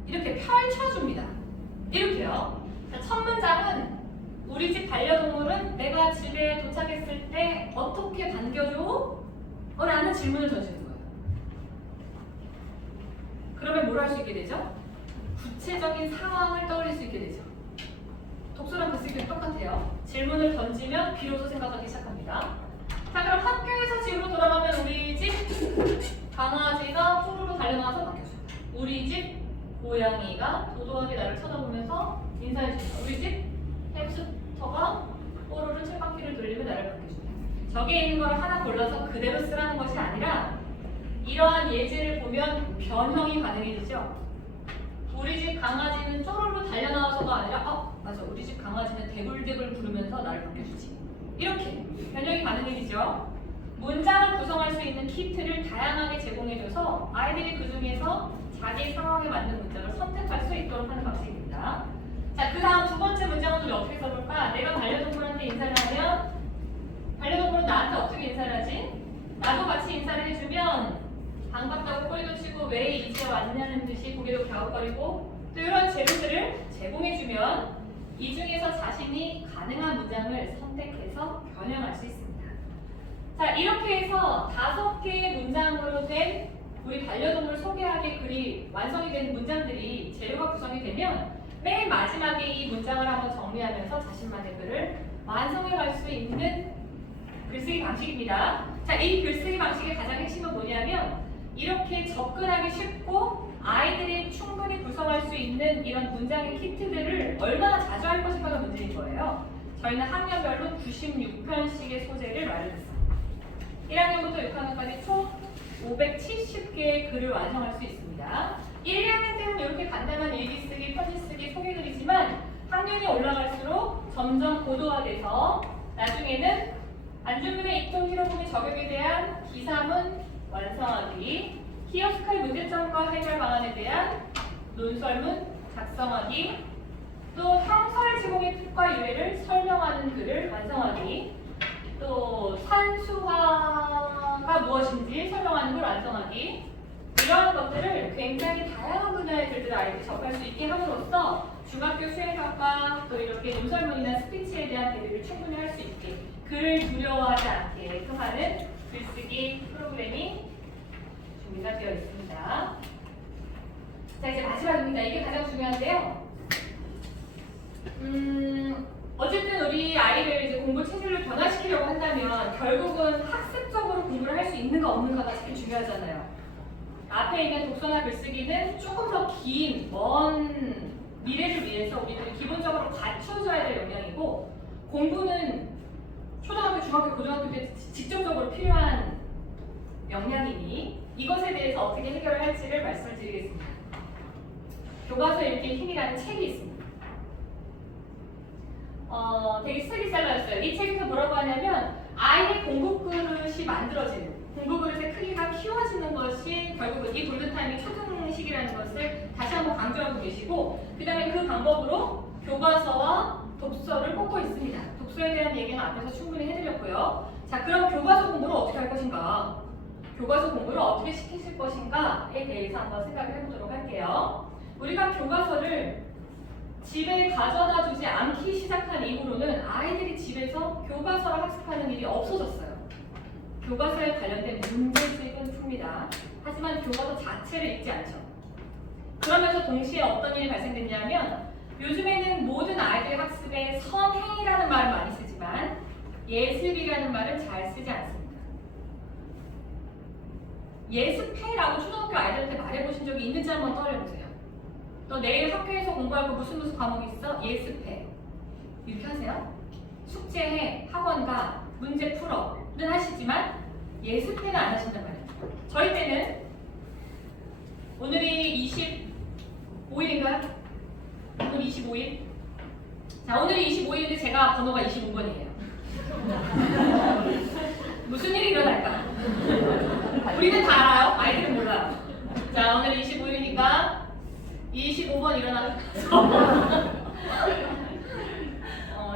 이렇게 펼쳐줍니다. 이렇게요. 자, 첫 문장은 우리 집 반려동물은 내가 집에 도착했을 때 어떻게 반겨줘? 라는 질문을 던지는 거예요. 그러면 뭘 할 수 있게 되죠? 구체적인 상황을 떠올릴 수 있게 되죠. 독서랑 글쓰기는 똑같아요. 질문을 던지면 비로소 생각하기 시작합니다. 자, 그럼 학교에서 집으로 돌아가면 우리 집 강아지가 푸르르 달려나와서 바뀌어줘요. 우리 집 고양이가 도도하게 나를 쳐다보면서 인사해준다. 우리 집 햄스터가 뽀로로 쳇바퀴를 돌리며 나를 반겨준다. 저기에 있는 걸 하나 골라서 그대로 쓰라는 것이 아니라 이러한 예제를 보면 변형이 가능해지죠. 우리 집 강아지는 쪼르르 달려나와서가 아니라 맞아, 우리 집 강아지는 대굴대굴 부르면서 나를 반겨주지. 이렇게 변형이 가능해지죠. 문장을 구성할 수 있는 키트를 다양하게 제공해줘서 아이들이 그 중에서 자기 상황에 맞는 문장을 선택할 수 있도록 하는 방식입니다. 자, 그 다음 두 번째 문장은 우리 어떻게 써볼까? 내가 반려동물한테 인사를 하면 반려동물은 나한테 어떻게 인사를 하지? 나도 같이 인사를 해주면 반갑다고 꼬리도 치고 왜 이제 왔냐는 듯이 고개도 갸웃거리고 또 이런 재료들을 제공해주면 이 중에서 자신이 가능한 문장을 선택해서 변형할 수 있습니다. 자, 이렇게 해서 5개의 문장으로 된 우리 반려동물 소개하기 글이 완성이 된 문장들이 재료가 구성이 되면 맨 마지막에 이 문장을 한번 정리하면서 자신만의 글을 완성해 갈 수 있는 글쓰기 방식입니다. 자, 이 글쓰기 방식의 가장 핵심은 뭐냐면 이렇게 접근하기 쉽고 아이들이 충분히 구성할 수 있는 이런 문장의 키트들을 얼마나 자주 할 것인가가 문제인 거예요. 저희는 학년별로 96편씩의 소재를 마련했습니다. 1학년부터 6학년까지 총 570개의 글을 완성할 수 있습니다. 1, 2학년 때는 이렇게 간단한 일기 쓰기, 편지 쓰기, 소개글이지만 학년이 올라갈수록 점점 고도화돼서 나중에는 안중근의 이토 히로부미 저격에 대한 기사문 완성하기, 키오스크의 문제점과 해결 방안에 대한 논설문 작성하기, 또 형설 제공의 특과 유래를 설명하는 글을 완성하기, 또 산수화가 무엇인지 설명하는 걸 완성하기, 이러한 것들을 굉장히 다양한 분야의 글들을 아이들이 접할 수 있게 함으로써 중학교 수행학과 또 이렇게 논설문이나 스피치에 대한 대비를 충분히 할 수 있게 글을 두려워하지 않게끔 하는 글쓰기 프로그램이 준비가 되어 있습니다. 자, 이제 마지막입니다. 이게 가장 중요한데요. 어쨌든 우리 아이를 이제 공부 체질로 변화시키려고 한다면 결국은 학습적으로 공부를 할 수 있는가 없는가가 제일 중요하잖아요. 앞에 있는 독서나 글쓰기는 조금 더 긴, 먼 미래를 위해서 우리들이 기본적으로 갖춰줘야 될 역량이고 공부는 초등학교, 중학교, 고등학교 때 직접적으로 필요한 역량이니 이것에 대해서 어떻게 해결을 할지를 말씀을 드리겠습니다. 교과서 읽기 힘이라는 책이 있습니다. 되게 스테디셀러였어요. 이 책에서 뭐라고 하냐면 아이의 공부 그릇이 만들어지는, 공부 그릇의 크기가 키워지는 것이 결국은 이 골든타임이 초등식이라는 것을 다시 한번 강조하고 계시고 그 다음에 그 방법으로 교과서와 독서를 꽂고 있습니다. 독서에 대한 얘기는 앞에서 충분히 해드렸고요. 자, 그럼 교과서 공부를 어떻게 할 것인가? 교과서 공부를 어떻게 시키실 것인가에 대해서 한번 생각을 해보도록 할게요. 우리가 교과서를 집에 가져다 두지 않기 시작한 이후로는 아이들이 집에서 교과서를 학습하는 일이 없어졌어요. 교과서에 관련된 문제집은 풉니다. 하지만 교과서 자체를 읽지 않죠. 그러면서 동시에 어떤 일이 발생됐냐면 요즘에는 모든 아이들 학습에 선행이라는 말을 많이 쓰지만 예습이라는 말은 잘 쓰지 않습니다. 예습해라고 초등학교 아이들한테 말해보신 적이 있는지 한번 떠올려보세요. 너 내일 학교에서 공부할 거 무슨 과목 있어? 예습해. 이렇게 하세요. 숙제해, 학원 가, 문제 풀어는 하시지만 예습해는 안 하신단 말이에요. 저희 때는 오늘이 25일인가요? 오늘 25일? 자, 오늘이 25일인데 제가 번호가 25번이에요. 무슨 일이 일어날까? 우리는 다 알아요. 아이들은 몰라요. 자, 오늘 25일이니까 25번 일어나서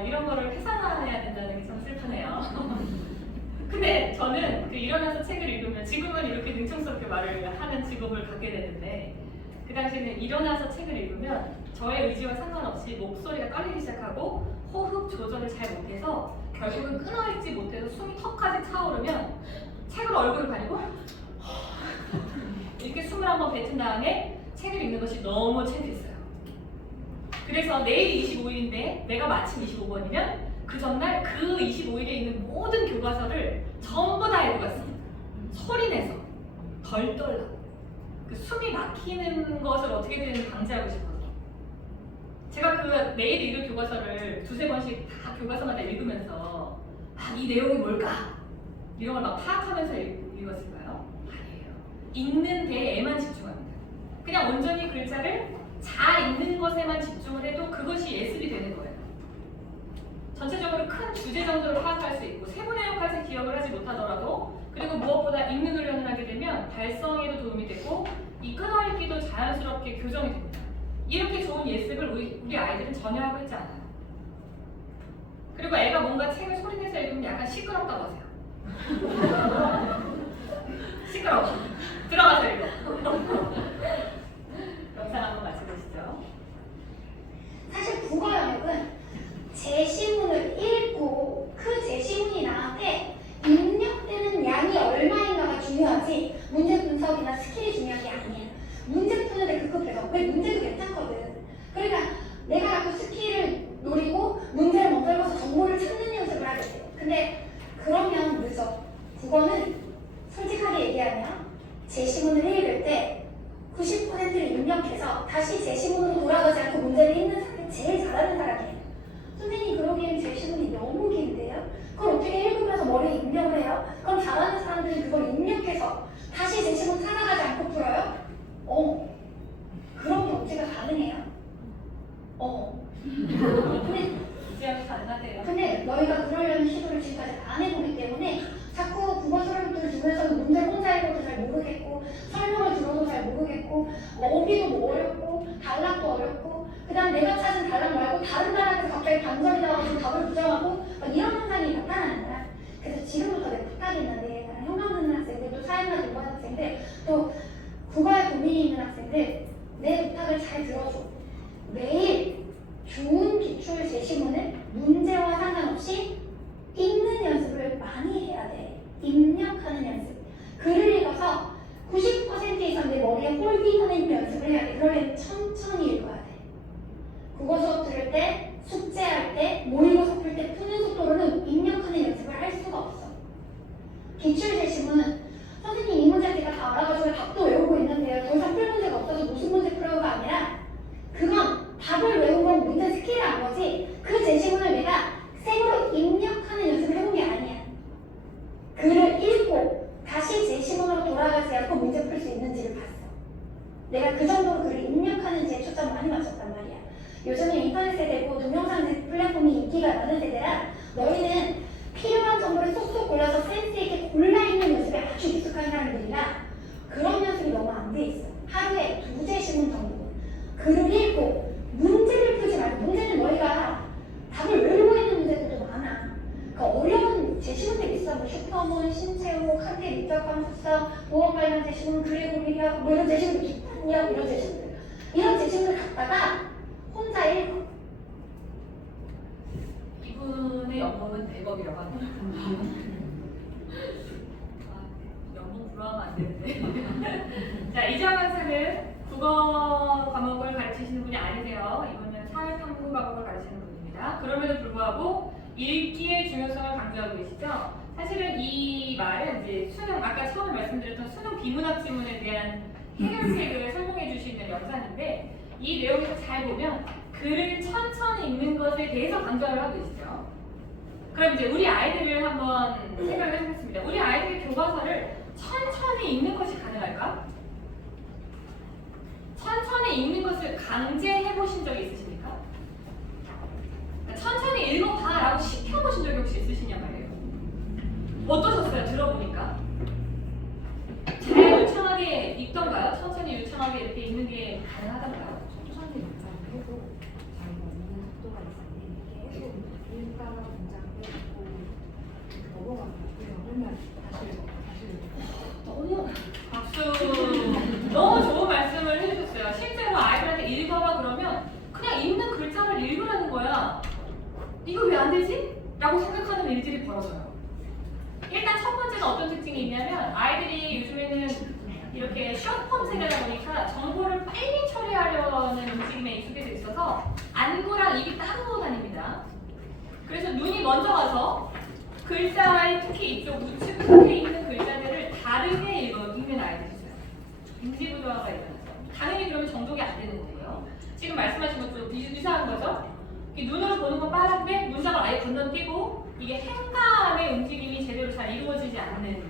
이런 거를 계산해야 된다는 게 참 슬프네요. 근데 저는 그 일어나서 책을 읽으면 지금은 이렇게 능청스럽게 말을 하는 직업을 갖게 되는데 그 당시에는 일어나서 책을 읽으면 저의 의지와 상관없이 목소리가 떨리기 시작하고 호흡 조절을 잘 못해서 결국은 끊어있지 못해서 숨이 턱까지 차오르면 책을 얼굴을 가리고 이렇게 숨을 한번 뱉은 다음에 책을 읽는 것이 너무 창피했어요. 그래서 내일이 25일인데 내가 마침 25번이면 그 전날 그 25일에 있는 모든 교과서를 전부 다 읽고 갔습니다. 소리내서 덜 떨라고. 그 숨이 막혀 막히는 것을 어떻게든 방지하고 싶어서 제가 그 내일 읽을 교과서를 두세 번씩 다 교과서마다 읽으면서 이 내용이 뭘까? 이런 걸 막 파악하면서 읽었을까요? 아니에요. 읽는 데에만 집중합니다. 그냥 온전히 글자를 잘 읽는 것에만 집중을 해도 그것이 예습이 되는 거예요. 전체적으로 큰 주제 정도를 파악할 수 있고 세부 내용까지 기억을 하지 못하더라도 그리고 무엇보다 읽는 훈련을 하게 되면 발성에도 도움이 되고 이 끊어읽기도 자연스럽게 교정이 됩니다. 이렇게 좋은 예습을 우리 아이들은 전혀 하고 있지 않아요. 그리고 애가 뭔가 책을 소리내서 읽으면 약간 시끄럽다고 하세요. 시끄러워. 들어가서 읽어. 영상 한번 맞춰보시죠. 사실 국어 영역은 제시문을 읽고 그 제시문이 나한테 입력되는 양이 얼마인가가 중요하지 문제 분석이나 스킬이 중요한 게 아니에요. 문제 푸는데 급급해서 왜 문제도 괜찮거든. 그러니까 내가 자꾸 스킬을 노리고 문제를 먼저 읽어서 정보를 찾는 연습을 하게 돼요. 근데 그러면 늦어. 국어는 솔직하게 얘기하면 제시문을 읽을 때 90%를 입력해서 다시 제시문으로 돌아가지 않고 문제를 읽는 사람이 제일 잘하는 사람이에요. 선생님 그러기엔 제시문이 너무 긴데요? 그걸 어떻게 읽으면서 머리에 입력을 해요? 그럼 잘하는 사람들은 그걸 입력해서 다시 제시문 찾아가지 않고 풀어요? 그런 경지가 가능해요. 이제야 가능하대요. 근데 너희가 그러려는 시도를 지금까지 안 해보기 때문에 자꾸 국어 서술부터를 주면서 문제 혼자 읽어도 잘 모르겠고 설명을 들어도 잘 모르겠고 어휘도 뭐 어렵고 단락도 어렵고 그 다음 내가 찾은 단락 말고 다른 단락에서 갑자기 반전이 나와서 답을 부정하고 막 이런 현상이 나타나는 거야. 그래서 지금부터 내 부탁이 있는데 현강 듣는 학생들 또 사회나 공부하는 학생들 또 국어에 고민이 있는 학생들 내 부탁을 잘 들어줘. 매일 좋은 기출 제시문을 문제와 상관없이 읽는 연습을 많이 해야 돼. 입력하는 연습. 글을 읽어서 90% 이상 내 머리에 홀딩하는 연습을 해야 돼. 그러면 천천히 읽어야 돼. 국어 수업 들을 때, 숙제할 때, 모의고사 풀 때 푸는 속도로는 입력하는 연습을 할 수가 없어. 기출 제시문은 선생님 이 문제 제가 다 알아가지고 답도 외우고 있는데요. 더 이상 풀 문제가 없어서 무슨 문제 풀어요가 아니라 그건 답을 외운 건 문제 스킬을 한 거지 그 제시문을 내가 생으로 입력하는 연습을 해본 게 아니야. 글을 읽고 다시 제시문으로 돌아가지 않고 문제 풀 수 있는지를 봤어. 내가 그 정도로 글을 입력하는지에 초점 많이 맞췄단 말이야. 요즘에 인터넷 세대고 동영상 플랫폼이 인기가 많은 세대라 너희는 필요한 정보를 쏙쏙 골라서 센스 있게 골라 읽는 연습에 아주 익숙한 사람들이라 그런 연습이 너무 안 돼 있어. 하루에 2제시문 정도. 글을 읽고 문제를 풀지 말고 문제는 너희가 답을 외우고 있는 문제들도 많아. 그러니까 어려운 제시문들이 있어. 뭐 슈퍼문, 신체호, 한계 미적 함수성, 보험 관련 제시문, 그래고리력 뭐 이런 제시문들 기판력 이런 제시문들. 이런 제시문을 갖다가 혼자 읽어. 이분의 연봉은 100억이라고 합니다. 연봉 부러워하면 안 되는데. 자, 이재환 학생은 국어 과목을 가르치시는 분이 아니세요. 이분은 사회탐구 과목을 가르치는 분입니다. 그럼에도 불구하고 읽기의 중요성을 강조하고 계시죠. 사실은 이 말은 이제 수능, 아까 처음에 말씀드렸던 수능 비문학 지문에 대한 해결책을 설명해 주시는 영상인데 이 내용에서 잘 보면 글을 천천히 읽는 것에 대해서 강조를 하고 계시죠. 그럼 이제 우리 아이들을 한번 생각을 해보겠습니다. 우리 아이들의 교과서를 천천히 읽는 것이 가능할까? 천천히 읽는 것을 강제해 보신 적이 있으십니까? 천천히 읽어봐라고 시켜보신 적이 혹시 있으시냐 말이에요. 어떠셨어요? 들어보니까? 잘 유창하게 읽던가요? 천천히 유창하게 이렇게 읽는 게 가능하던가요? 천천히 문장해도 잘 읽는 속도가 있으니 계속 읽다가 문장 빼고 넘어가고 그러면 다시 너무 박수. 너무 좋은 말씀을 해주셨어요. 실제로 아이들한테 읽어봐 그러면 그냥 읽는 글자를 읽으라는 거야. 이거 왜 안 되지? 라고 생각하는 일들이 벌어져요. 일단 첫 번째가 어떤 특징이 있냐면 아이들이 요즘에는 이렇게 숏폼 세대다 보니까 정보를 빨리 처리하려는 움직임에 익숙해져 있어서 안구랑 입이 따로 다닙니다. 그래서 눈이 먼저 가서 글자의 특히 이쪽 우측 끝에 있는 글자들을 다르게 읽는 아이들이 있어요. 인지부조화가 일어나죠. 이상한 거죠? 눈으로 보는 건 빠른데 문장을 아예 건너뛰고 이게 행간의 움직임이 제대로 잘 이루어지지 않는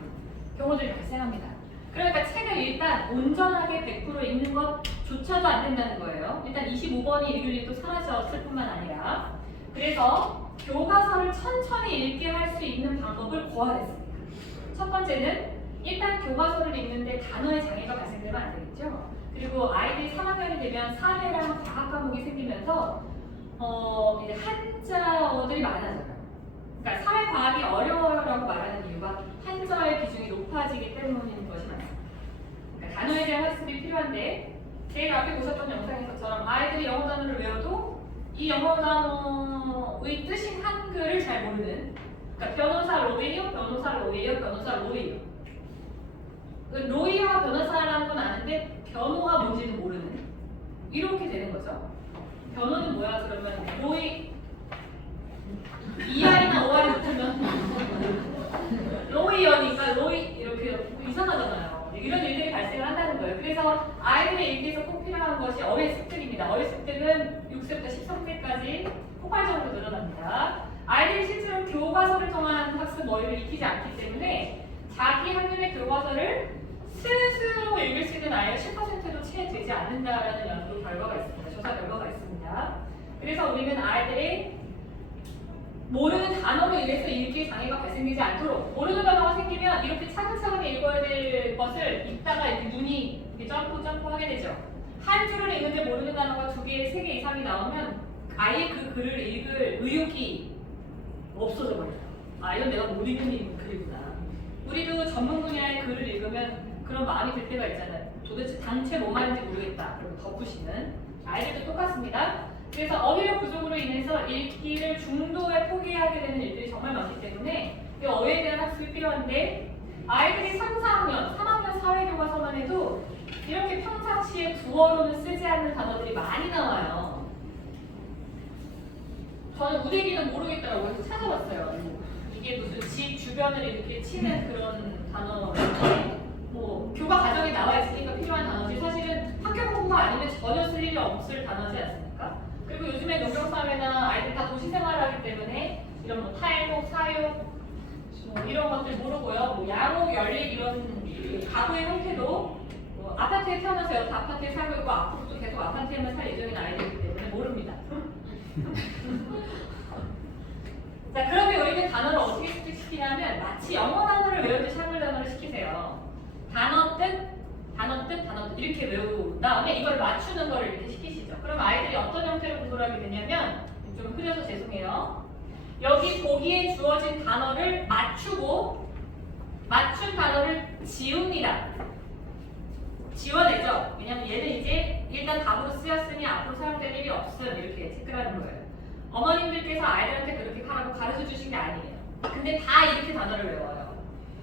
경우들이 발생합니다. 그러니까 책을 일단 온전하게 100% 읽는 것조차도 안 된다는 거예요. 일단 25번이 읽을 일도 사라졌을 뿐만 아니라 그래서 교과서를 천천히 읽게 할 수 있는 방법을 고안했습니다. 첫 번째는 일단 교과서를 읽는데 단어의 장애가 발생되면 안 되겠죠. 그리고 아이들이 3학년이 되면 사회랑 과학 과목이 생기면서 이제 한자어들이 많아져요. 그러니까 사회 과학이 어려워라고 말하는 이유가 한자어의 비중이 높아지기 때문인 것이 맞습니다. 그러니까 단어에 대한 학습이 필요한데 제일 앞에 보셨던 영상에서처럼 아이들이 영어 단어를 외워도 이 영어 단어의 뜻인 한글을 잘 모르는 그러니까 변호사 로베요, 변호사 로예요, 변호사 로예요. 로이와 변호사라는 건 아는데 변호가 뭔지는 모르는 이렇게 되는 거죠. 변호는 뭐야 그러면 로이 ER이나 OR이 붙으면 로이어니까 로이 이렇게 이상하잖아요. 이런 일들이 발생을 한다는 거예요. 그래서 아이들의 일기에서 꼭 필요한 것이 어휘 습득입니다. 어휘 습득은 6세부터 13세까지 폭발적으로 늘어납니다. 아이들이 실제로 교과서를 통한 학습 어휘를 익히지 않기 때문에 자기 학년의 교과서를 스스로 읽을 수 있는 아이가 10%도 채 되지 않는다라는 연구 결과가 있습니다. 조사 결과가 있습니다. 그래서 우리는 아이들이 모르는 단어로 인해서 읽기 장애가 발생되지 않도록 모르는 단어가 생기면 이렇게 차근차근 읽어야 될 것을 읽다가 이렇게 눈이 이렇게 점프 하게 되죠. 한 줄을 읽는데 모르는 단어가 2개, 3개 이상이 나오면 아예 그 글을 읽을 의욕이 없어져 버려요. 아 이건 내가 못 읽는 글이구나. 우리도 전문 분야의 글을 읽으면 그런 마음이 들 때가 있잖아요. 도대체 당최 뭐 말인지 모르겠다. 그리고 덮으시는 아이들도 똑같습니다. 그래서 어휘력 부족으로 인해서 읽기를 중도에 포기하게 되는 일들이 정말 많기 때문에 이 어휘에 대한 학습이 필요한데 아이들이 3, 4학년 사회교과서만 해도 이렇게 평상시에 구어로는 쓰지 않는 단어들이 많이 나와요. 저는 우대기는 모르겠더라고요. 그래서 찾아봤어요. 이게 무슨 집 주변을 이렇게 치는 그런 단어인데 뭐 교과 과정에 나와 있으니까 필요한 단어지 사실은 학교 공부가 아니면 전혀 쓸 일이 없을 단어지 않습니까? 그리고 요즘에 농경사회나 아이들 다 도시생활을 하기 때문에 이런 뭐 탈목, 사육 뭐 이런 것들 모르고요. 뭐 양옥, 연립 이런 가구의 형태도 뭐 아파트에 태어나서 여태 아파트에 살고 있고 앞으로도 계속 아파트에만 살 예정인 아이들이기 때문에 모릅니다. 자, 그러면 우리는 단어를 어떻게 습득시키냐면 마치 영어 단어를 외우듯이 한글 단어를 시키세요. 단어 뜻 이렇게 외운 다음에 이걸 맞추는 걸 이렇게 시키시죠. 그럼 아이들이 어떤 형태로 공부를 하게 되냐면 좀 흐려서 죄송해요. 여기 보기에 주어진 단어를 맞추고 맞춘 단어를 지웁니다. 지워내죠. 왜냐면 얘는 이제 일단 답으로 쓰였으니 앞으로 사용될 일이 없음 이렇게 체크를 하는 거예요. 어머님들께서 아이들한테 그렇게 하라고 가르쳐 주신 게 아니에요. 근데 다 이렇게 단어를 외워요.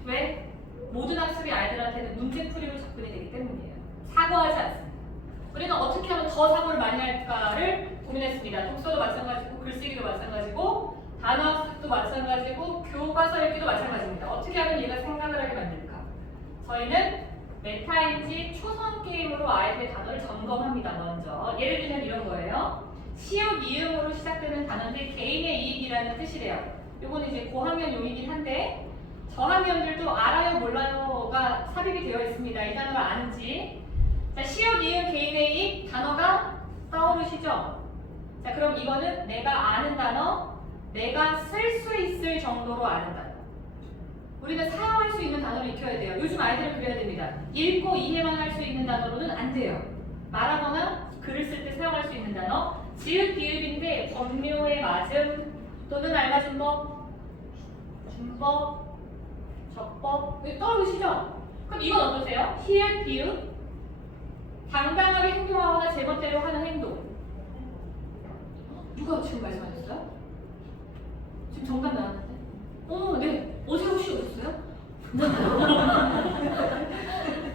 왜? 모든 학습이 아이들한테는 문제풀이로 접근이 되기 때문이에요. 사고하지 않습니다. 우리는 어떻게 하면 더 사고를 많이 할까를 고민했습니다. 독서도 마찬가지고 글쓰기도 마찬가지고 단어 학습도 마찬가지고 교과서 읽기도 마찬가지입니다. 어떻게 하면 얘가 생각을 하게 만들까? 저희는 메타인지 초성 게임으로 아이들의 단어를 점검합니다. 먼저 예를 들면 이런 거예요. 시옷 이음으로 시작되는 단어인데 개인의 이익이라는 뜻이래요. 요거는 이제 고학년 용이긴 한데 저학년들도 알아요 몰라요가 삽입이 되어 있습니다. 이 단어를 아는지. 자, 시옷 이음 개인의 이익 단어가 떠오르시죠? 자, 그럼 이거는 내가 아는 단어, 내가 쓸 수 있을 정도로 아는 단어. 우리는 사용할 수 있는 단어를 익혀야 돼요. 요즘 아이들은 그래야 됩니다. 읽고 이해만 할 수 있는 단어로는 안 돼요. 말하거나 글을 쓸 때 사용할 수 있는 단어. 지읒, 비읍인데 법묘에 맞음 또는 알맞은 법, 준법, 적법 떠오르시죠? 그럼 이건 어떠세요? 히읗, 비읍 당당하게 행동하거나 제멋대로 하는 행동. 누가 지금 말씀하셨어요? 지금 정답 나왔는데? 네. 어제 혹시 오셨어요?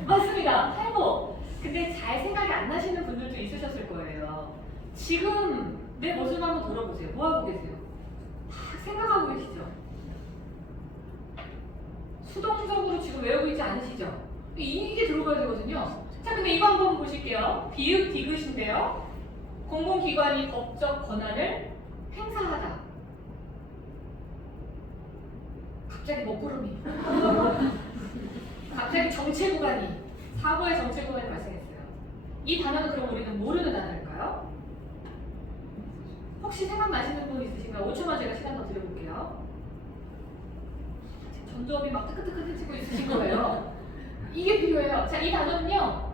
맞습니다. 행복. 근데 잘 생각이 안 나시는 분들도 있으셨을 거예요. 지금 내 모습 한번 돌아보세요. 뭐 하고 계세요? 막 생각하고 계시죠? 수동적으로 지금 외우고 있지 않으시죠? 이게 들어가야 되거든요. 자, 근데 이거 한번 보실게요. 비읍, 디귿인데요. 공공기관이 법적 권한을 행사하다. 갑자기 먹구름이. 갑자기 정체 구간이, 사고의 정체 구간이 발생했어요. 이 단어는 그럼 우리는 모르는 단어일까요? 혹시 생각나시는 분 있으신가요? 5초만 제가 시간 더 드려볼게요. 지금 전두엽이 막 뜨끈뜨끈해지고 있으신 거예요. 이게 필요해요. 자, 이 단어는요.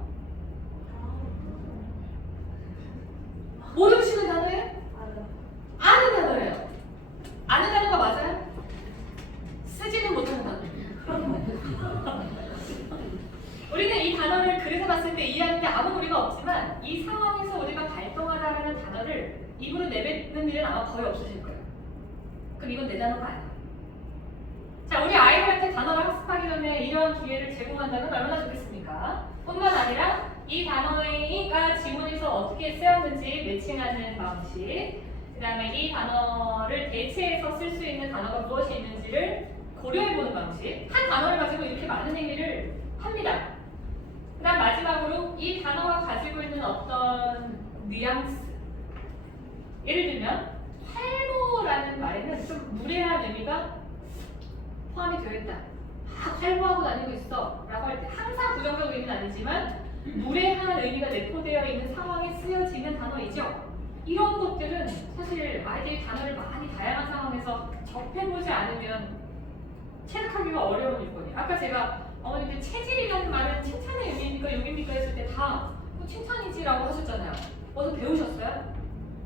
모르시는 단어예요? 아는 단어예요. 아는 단어가 맞아요? 쓰지는 못하는 단어예요. 우리는 이 단어를 그래서 봤을 때 이해하는데 아무 무리가 없지만 이 상황에서 우리가 발동하다라는 단어를 입으로 내뱉는 일은 아마 거의 없으실 거예요. 그럼 이건 내 단어가 아니에요. 자, 우리 아이들한테 단어를 학습하기 전에 이런 기회를 제공한다면 얼마나 좋겠습니까? 뿐만 아니라 이 단어가 지문에서 어떻게 쓰였는지 매칭하는 방식, 그 다음에 이 단어를 대체해서 쓸 수 있는 단어가 무엇이 있는지를 고려해보는 방식. 한 단어를 가지고 이렇게 많은 얘기를 합니다. 그 다음 마지막으로 이 단어가 가지고 있는 어떤 뉘앙스, 예를 들면 활보라는 말에는 좀 무례한 의미가 포함이 되어 있다. 활보하고 다니고 있어 라고 할 때 항상 부정적 의미는 아니지만 무례한 의미가 내포되어 있는 상황에 쓰여지는 단어이죠. 이런 것들은 사실 아이들이 단어를 많이 다양한 상황에서 접해보지 않으면 체득하기가 어려운 일거든요. 아까 제가 어머님께 체질이라는 말은 칭찬의 의미입니까 욕입니까 했을 때 다 칭찬이지라고 하셨잖아요. 어디서 배우셨어요?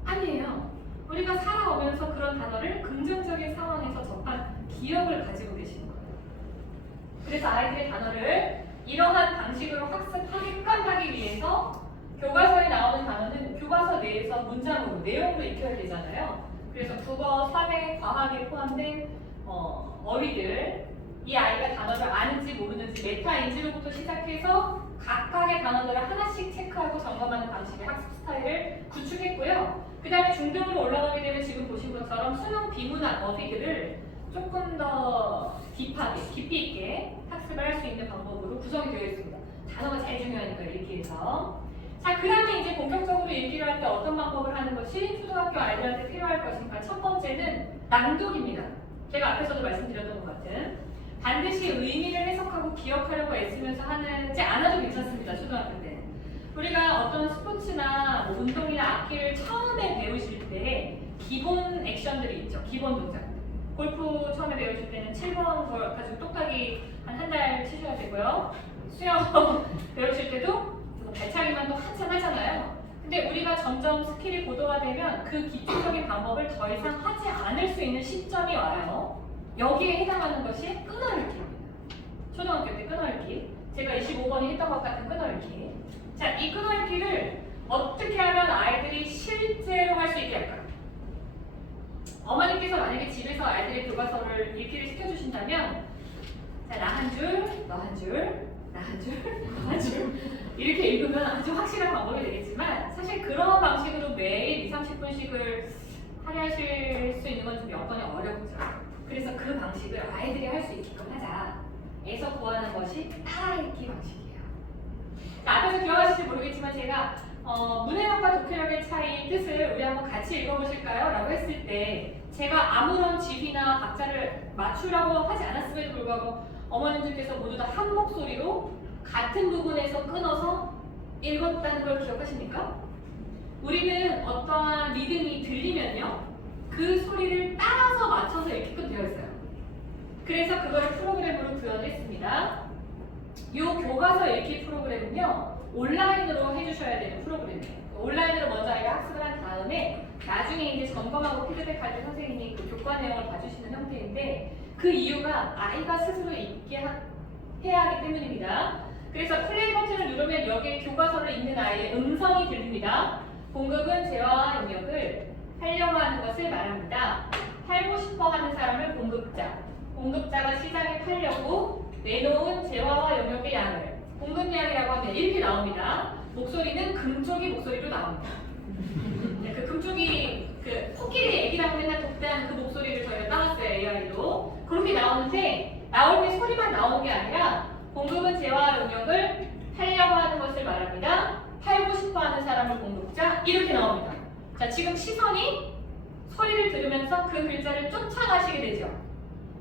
아니에요. 우리가 살아오면서 그런 단어를 긍정적인 상황에서 접한 기억을 가지고 계시는 거예요. 그래서 아이들의 단어를 이러한 방식으로 학습하게끔 하기 위해서 교과서에 나오는 단어는 교과서 내에서 문장으로, 내용으로 익혀야 되잖아요. 그래서 국어, 사회, 과학에 포함된 어휘들, 이 아이가 단어를 아는지 모르는지 메타인지로부터 시작해서 각각의 단어들을 하나씩 체크하고 점검하는 방식의 학습 스타일을 구축했고요. 그 다음에 중등으로 올라가게 되면 지금 보신 것처럼 수능 비문학 어휘들을 조금 더 딥하게, 깊이 있게 학습을 할 수 있는 방법으로 구성이 되어 있습니다. 단어가 제일 중요하니까 읽기에서. 자, 그 다음에 이제 본격적으로 읽기를 할 때 어떤 방법을 하는 것이 초등학교 아이들한테 필요할 것인가. 첫 번째는 낭독입니다. 제가 앞에서도 말씀드렸던 것 같은 반드시 의미를 해석하고 기억하려고 애쓰면서 하지 않아도 괜찮습니다. 초등학교 때는. 우리가 어떤 스포츠나 뭐 운동이나 악기를 처음에 배우실 때 기본 액션들이 있죠. 기본 동작. 골프 처음에 배우실 때는 7번 걸 가지고 똑딱이 한 달 치셔야 되고요. 수영 배우실 때도 발차기만 또 한참 하잖아요. 근데 우리가 점점 스킬이 고도화되면 그 기초적인 방법을 더 이상 하지 않을 수 있는 시점이 와요. 여기에 해당하는 것이 끊어읽기입니다. 초등학교 때 끊어읽기. 제가 25번이 했던 것 같은 끊어읽기. 자, 이 끊어읽기를 어떻게 하면 아이들이 실제로 할 수 있게 할까요? 어머니께서 만약에 집에서 아이들의 교과서를 읽기를 시켜주신다면 자, 나 한 줄, 너 한 줄, 나 한 줄, 너 한 줄 이렇게 읽으면 아주 확실한 방법이 되겠지만 사실 그런 방식으로 매일 2, 30분씩을 할애하실 수 있는 건 좀 여건이 어렵죠. 그래서 그 방식을 아이들이 할 수 있게끔 하자에서 구하는 것이 따라읽기 방식이에요. 자, 앞에서 기억하실지 모르겠지만 제가 문해력과 독해력의 차이 뜻을 우리 한번 같이 읽어보실까요? 라고 했을 때 제가 아무런 지휘나 박자를 맞추라고 하지 않았음에도 불구하고 어머님들께서 모두 다 한 목소리로 같은 부분에서 끊어서 읽었다는 걸 기억하십니까? 우리는 어떠한 리듬이 들리면요 그 소리를 따라서 맞춰서 읽게끔 되어 있어요. 그래서 그걸 프로그램으로 구현했습니다. 이 교과서 읽기 프로그램은요 온라인으로 해주셔야 되는 프로그램이에요. 온라인으로 먼저 아이가 학습을 한 다음에 나중에 이제 점검하고 피드백할 때 선생님이 그 교과 내용을 봐주시는 형태인데 그 이유가 아이가 스스로 읽게 해야 하기 때문입니다. 그래서 플레이 버튼을 누르면 여기에 교과서를 읽는 아이의 음성이 들립니다. 공급은 재화와 영역을 하려고 하는 것을 말합니다. 팔고 싶어 하는 사람을 공급자, 공급자가 시장에 팔려고 내놓은 재화와 영역의 양을 공급량이라고 하면 이렇게 나옵니다. 목소리는 금쪽이 목소리로 나옵니다. 그 금쪽이 그 코끼리 애기라고 맨날 독대하는 그 목소리를 저희가 따왔어요. AI로. 그렇게 나오는데 나올 때 소리만 나오는 게 아니라 공급은 재화와 영역을 팔려고 하는 것을 말합니다. 팔고 싶어 하는 사람을 공급자 이렇게 나옵니다. 자, 지금 시선이 소리를 들으면서 그 글자를 쫓아가시게 되죠.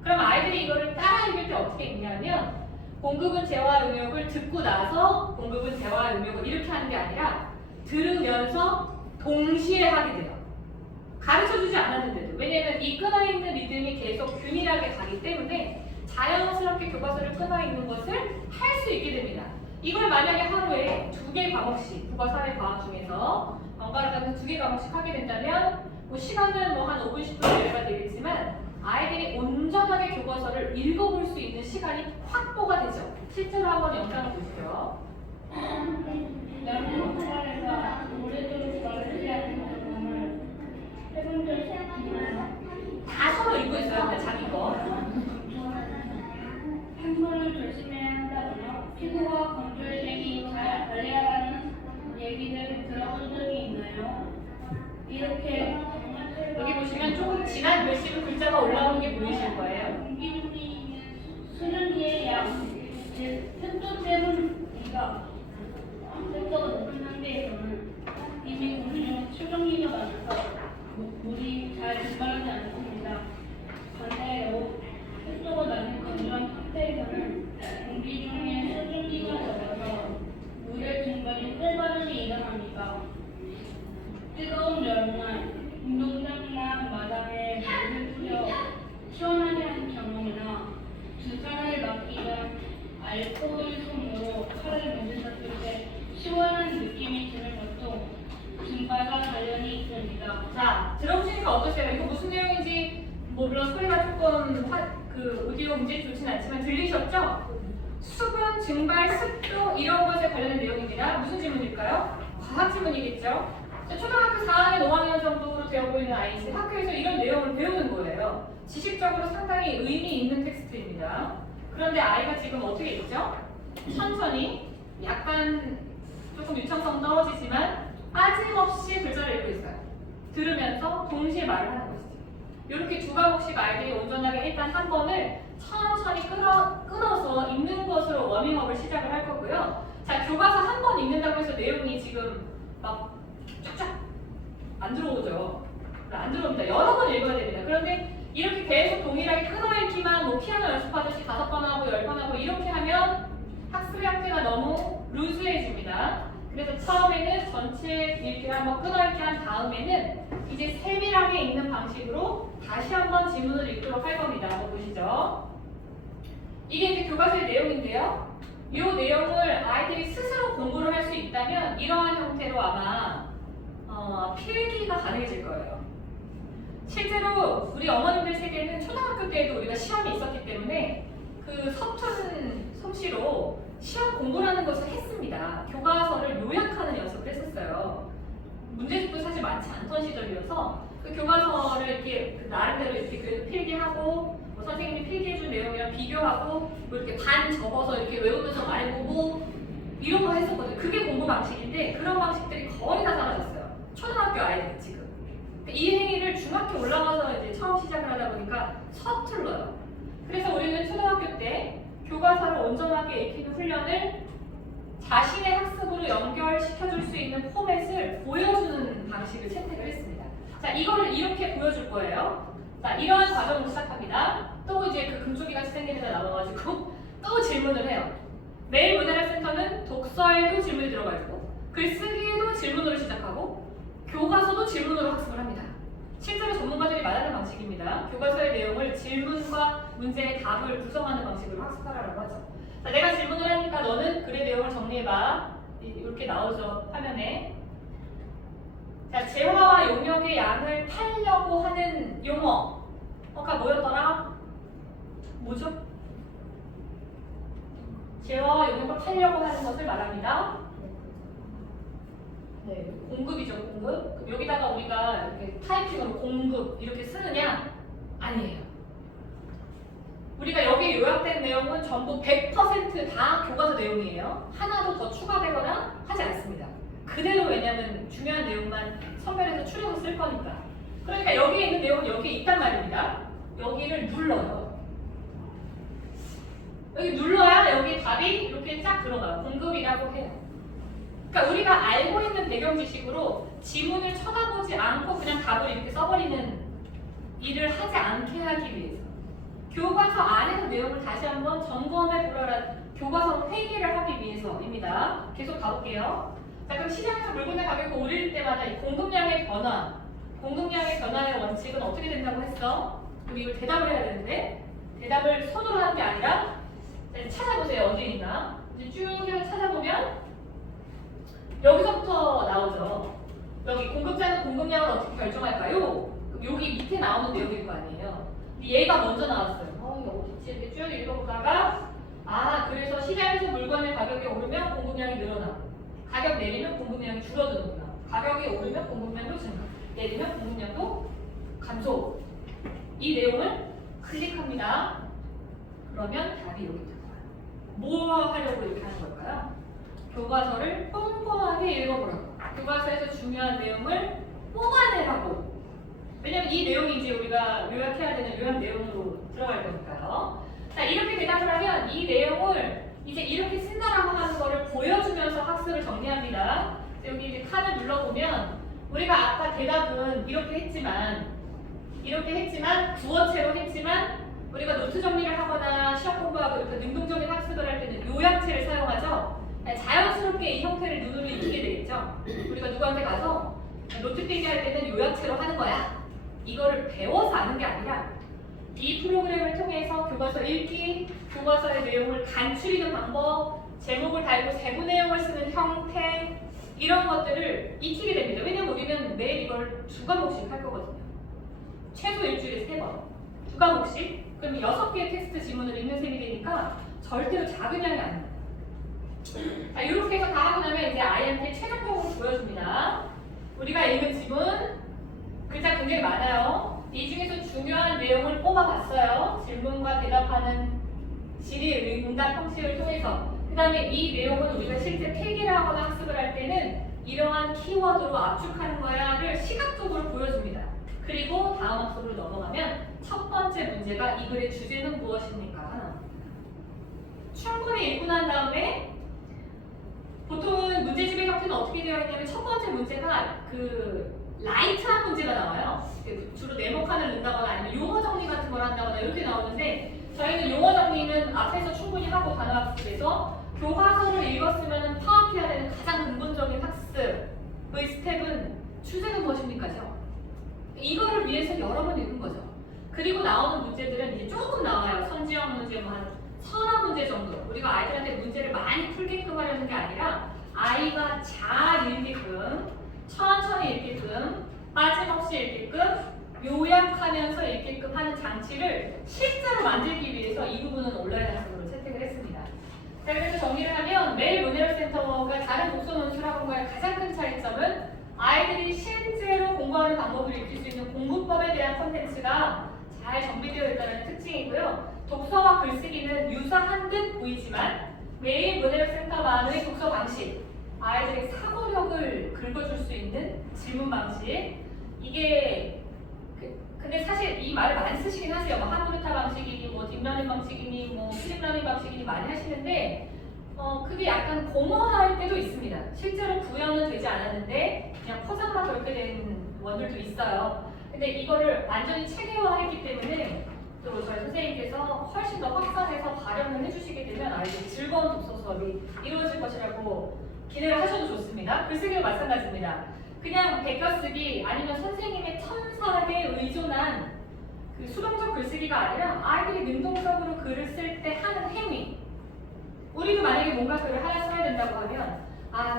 그럼 아이들이 이거를 따라 읽을 때 어떻게 읽냐면 공급은 재화 음역을 듣고 나서 공급은 재화 음역을 이렇게 하는 게 아니라 들으면서 동시에 하게 돼요. 가르쳐주지 않았는데도. 왜냐면 이 끊어있는 리듬이 계속 균일하게 가기 때문에 자연스럽게 교과서를 끊어있는 것을 할 수 있게 됩니다. 이걸 만약에 하루에 2개 과목씩, 국어, 사회, 과학 중에서 번갈아 가면서 2개 과목씩 하게 된다면 뭐 시간은 뭐 한 5분, 10분 내외가 되겠지만 아이들이 온전하게 교과서를 읽어볼 수 있는 시간이 확보가 되죠. 실제로 한번 영상을 보시죠. 나는 생활에서 오래도록 말을 하는 경험을 해본 적이 있지만 다 서로 읽고 있어요. 그냥 자기 거. 한번을 조심해야 한다거나 피부와 건조해지기 잘 관리하라는 얘기를 들어본 적이 있나요? 이렇게 여기 보시면 조금 지난 글씨로 글자가 올라오는 게 보이실 거예요. 공기 중에 있는 수증기의 양, 즉 습도 때문이다. 습도가 높은 상태에서는 이미 공기 중에 수증기가 많아서 물이 잘 증발하지 않습니다. 반대로 습도가 낮은 건조한 상태에서는 공기 중에 수증기가 적어서 물의 증발이 활발하게 일어납니다. 뜨거운 여름날 운동장이나 마당에 물을 뿌려 시원하게 한 경험이나 주사를 맞기 전 알코올 솜으로 칼을 문질렀을 때 시원한 느낌이 드는 것도 증발과 관련이 있습니다. 자, 들어보시니까 어떠세요? 이거 무슨 내용인지 뭐 물론 소리가 조금 그 오디오 문제 좋진 않지만 들리셨죠? 수분, 증발, 습도 이런 것에 관련된 내용입니다. 무슨 질문일까요? 과학 질문이겠죠? 자, 초등학교 4학년, 5학년 정도로 되어 보이는 아이들 학교에서 이런 내용을 배우는 거예요. 지식적으로 상당히 의미 있는 텍스트입니다. 그런데 아이가 지금 어떻게 읽죠? 천천히 약간 조금 유창성 떨어지지만 빠짐없이 글자를 읽고 있어요. 들으면서 동시에 말을 하는 것이죠. 이렇게 2과목씩 아이들이 온전하게 일단 한 번을 천천히 끊어서 읽는 것으로 워밍업을 시작을 할 거고요. 자, 교과서 한 번 읽는다고 해서 내용이 지금 막 쫙쫙 안 들어오죠. 안 들어옵니다. 여러 번 읽어야 됩니다. 그런데 이렇게 계속 동일하게 끊어읽기만 뭐 피아노 연습하듯이 5번 하고 10번 하고 이렇게 하면 학습 형태가 너무 루즈해집니다. 그래서 처음에는 전체 읽기를 한번 끊어읽기 한 다음에는 이제 세밀하게 읽는 방식으로 다시 한번 지문을 읽도록 할 겁니다. 한번 보시죠. 이게 이제 교과서의 내용인데요. 이 내용을 아이들이 스스로 공부를 할 수 있다면 이러한 형태로 아마 필기가 가능해질 거예요. 실제로 우리 어머님들 세대는 초등학교 때에도 우리가 시험이 있었기 때문에 그 서툰 솜씨로 시험 공부라는 것을 했습니다. 교과서를 요약하는 연습을 했었어요. 문제집도 사실 많지 않던 시절이어서 그 교과서를 이렇게 나름대로 이렇게 그래도 필기하고 뭐 선생님이 필기해준 내용이랑 비교하고 뭐 이렇게 반 접어서 이렇게 외우면서 말해보고 이런 거 했었거든요. 그게 공부 방식인데 그런 방식들이 거의 다 사라졌어요. 초등학교 아이들 지금. 이 행위를 중학교 올라가서 이제 처음 시작을 하다 보니까 서툴러요. 그래서 우리는 초등학교 때 교과서를 온전하게 익히는 훈련을 자신의 학습으로 연결시켜줄 수 있는 포맷을 보여주는 방식을 채택을 했습니다. 자, 이거를 이렇게 보여줄 거예요. 자, 이러한 과정을 시작합니다. 또 이제 그 금쪽이가 선생님에다 나와가지고 또 질문을 해요. 매일 문해력센터는 독서에도 질문이 들어가 있고 글쓰기에도 질문으로 시작하고 교과서도 질문으로 학습을 합니다. 실제로 전문가들이 말하는 방식입니다. 교과서의 내용을 질문과 문제의 답을 구성하는 방식으로 학습하라고 하죠. 자, 내가 질문을 하니까 너는 글의 내용을 정리해봐. 이렇게 나오죠, 화면에. 자, 재화와 용역의 양을 팔려고 하는 용어. 아까 뭐였더라? 뭐죠? 재화와 용역을 팔려고 하는 것을 말합니다. 네, 공급이죠, 공급. 그럼 여기다가 우리가 이렇게 타이핑으로 공급 이렇게 쓰느냐? 아니에요. 우리가 여기 요약된 내용은 전부 100% 다 교과서 내용이에요. 하나도 더 추가되거나 하지 않습니다. 그대로 왜냐면 중요한 내용만 선별해서 추려서 쓸 거니까. 그러니까 여기에 있는 내용은 여기에 있단 말입니다. 여기를 눌러요. 여기 눌러야 여기 답이 이렇게 쫙 들어가요. 공급이라고 해요. 그러니까 우리가 알고 있는 배경 지식으로 지문을 쳐다보지 않고 그냥 답을 이렇게 써버리는 일을 하지 않게 하기 위해서 교과서 안에서 내용을 다시 한번 점검해 보라는 교과서 회의를 하기 위해서입니다. 계속 가볼게요. 자, 그럼 시장에서 물건의 가격이 오를 때마다 이 공급량의 변화의 원칙은 어떻게 된다고 했어? 그럼 이걸 대답을 해야 되는데 대답을 손으로 하는 게 아니라 찾아보세요. 어디 있나? 이제 쭉 해서 찾아보면 여기서부터 나오죠. 여기 공급자는 공급량을 어떻게 결정할까요? 그럼 여기 밑에 나오는 내용일 거 아니에요. 근데 얘가 먼저 나왔어요. 이거 어딨지? 이렇게 쭉 읽어보다가 그래서 시장에서 물건의 가격이 오르면 공급량이 늘어나고 가격 내리면 공급량이 줄어드는구나. 가격이 오르면 공급량도 증가, 내리면 공급량도 감소. 이 내용을 클릭합니다. 그러면 답이 여기 들어가요. 뭐 하려고 이렇게 하는 걸까요? 교과서를 꼼꼼하게 읽어보라고. 교과서에서 중요한 내용을 뽑아내라고. 왜냐면 이 내용이 이제 우리가 요약해야 되는 요약 내용으로 들어갈 거니까요. 자, 이렇게 대답을 하면 이 내용을 이제 이렇게 쓴다라고 하는 거를 보여주면서 학습을 정리합니다. 여기 이제 칸을 눌러보면 우리가 아까 대답은 이렇게 했지만 구어체로 했지만 우리가 노트 정리를 하거나 시험 공부하고 이렇게 능동적인 학습을 할 때는 요약체를 사용하죠. 자연스럽게 이 형태를 눈으로 익히게 되겠죠. 우리가 누구한테 가서 노트 필기 할 때는 요약체로 하는 거야. 이거를 배워서 아는 게 아니라 이 프로그램을 통해서 교과서 읽기, 교과서의 내용을 간추리는 방법, 제목을 달고 세부 내용을 쓰는 형태 이런 것들을 익히게 됩니다. 왜냐면 우리는 매일 이걸 2과목씩 할 거거든요. 최소 일주일에 3번. 2과목씩. 그럼 6개의 텍스트 지문을 읽는 셈이 되니까 절대로 작은 양이 아닙니다. 자, 이렇게 해서 다 하고 나면 이제 아이한테 최종적으로 보여줍니다. 우리가 읽은 지문, 글자 굉장히 많아요. 이 중에서 중요한 내용을 뽑아봤어요. 질문과 대답하는 질의, 응답 형식을 통해서. 그 다음에 이 내용은 우리가 실제 필기를 하거나 학습을 할 때는 이러한 키워드로 압축하는 거야를 시각적으로 보여줍니다. 그리고 다음 학습으로 넘어가면 첫 번째 문제가 이 글의 주제는 무엇입니까? 하나. 충분히 읽고 난 다음에 보통은 문제집의 형태는 어떻게 되어 있냐면 첫 번째 문제가 라이트한 문제가 나와요. 주로 네모칸을 넣는다거나 아니면 용어 정리 같은 걸 한다거나 이렇게 나오는데 저희는 용어 정리는 앞에서 충분히 하고 단어 학습에서 교과서를 읽었으면 파악해야 되는 가장 근본적인 학습의 스텝은 주제는 무엇입니까죠? 이거를 위해서 여러 번 읽은 거죠. 그리고 나오는 문제들은 이제 조금 나와요. 선지형 문제, 한 서너 문제 정도. 우리가 아이들한테 문제를 많이 풀게끔 하려는 게 아니라 아이가 잘 읽게끔, 천천히 읽게끔, 빠짐없이 읽게끔, 요약하면서 읽게끔 하는 장치를 실제로 만들기 위해서 이 부분은 온라인 학습으로 채택을 했습니다. 자, 그래서 정리를 하면 매일 문해력센터가 다른 독서 논술학원과의 가장 큰 차이점은 아이들이 실제로 공부하는 방법을 익힐 수 있는 공부법에 대한 콘텐츠가 잘 정비되어 있다는 특징이고요. 독서와 글쓰기는 유사한 듯 보이지만 매일 문해력센터만의 독서 방식, 아이들의 사고력을 긁어줄 수 있는 질문 방식, 이게 근데 사실 이 말을 많이 쓰시긴 하세요. 뭐 한그루타 방식이니 뭐 딥러닝 방식이니 뭐 슬립러닝 방식이니 많이 하시는데 그게 약간 공허할 때도 있습니다. 실제로 구현은 되지 않았는데 그냥 포장만 그렇게 된 원들도 있어요. 근데 이거를 완전히 체계화했기 때문에 또 저희 선생님께서 훨씬 더 확산해서 발현을 해주시게 되면 아이들이 즐거운 독서 수업이 이루어질 것이라고 기대를 하셔도 좋습니다. 글쓰기도 마찬가지입니다. 그냥 베껴쓰기 아니면 선생님의 첨삭에 의존한 그 수동적 글쓰기가 아니라 아이들이 능동적으로 글을 쓸 때 하는 행위. 우리도 만약에 뭔가 글을 하나 써야 된다고 하면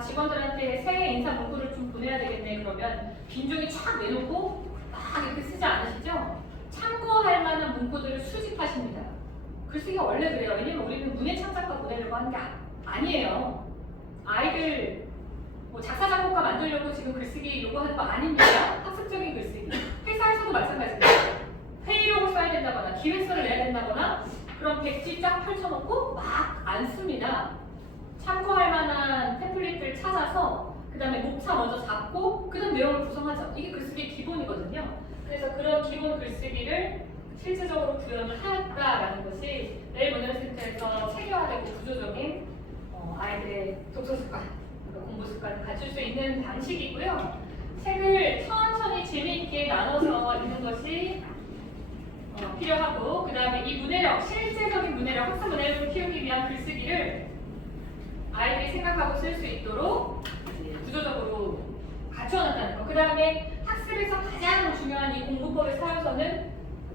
직원들한테 새해 인사 문구를 좀 보내야 되겠네. 그러면 빈종이 촥 내놓고 막 이렇게 쓰지 않으시죠? 참고할 만한 문구들을 수집하십니다. 글쓰기가 원래 그래요. 왜냐면 우리는 문예 창작과 보내려고 하는 게 아니에요. 아이들 뭐 작사 작곡가 만들려고 지금 글쓰기 요구하는 거 아닙니다. 학습적인 글쓰기. 회사에서도 마찬가지입니다. 회의록을 써야 된다거나 기획서를 내야 된다거나 그럼 백지 쫙 펼쳐놓고 막 안 씁니다. 참고할 만한 템플릿을 찾아서 그 다음에 목차 먼저 잡고 그 다음 내용을 구성하죠. 이게 글쓰기의 기본이거든요. 그래서 그런 기본 글쓰기를 실질적으로 구현을 하였다라는 것이 내일 문해력센터에서 체계화되고 구조적인 아이들의 독서 습관 공부 습관을 갖출 수 있는 방식이고요. 책을 천천히 재미있게 나눠서 읽는 것이 필요하고, 그 다음에 이 문해력, 실제적인 문해력, 학습 문해력을 키우기 위한 글쓰기를 아이들이 생각하고 쓸 수 있도록 이제 구조적으로 갖춰놨다는 거. 그 다음에 학습에서 가장 중요한 이 공부법의 사유서는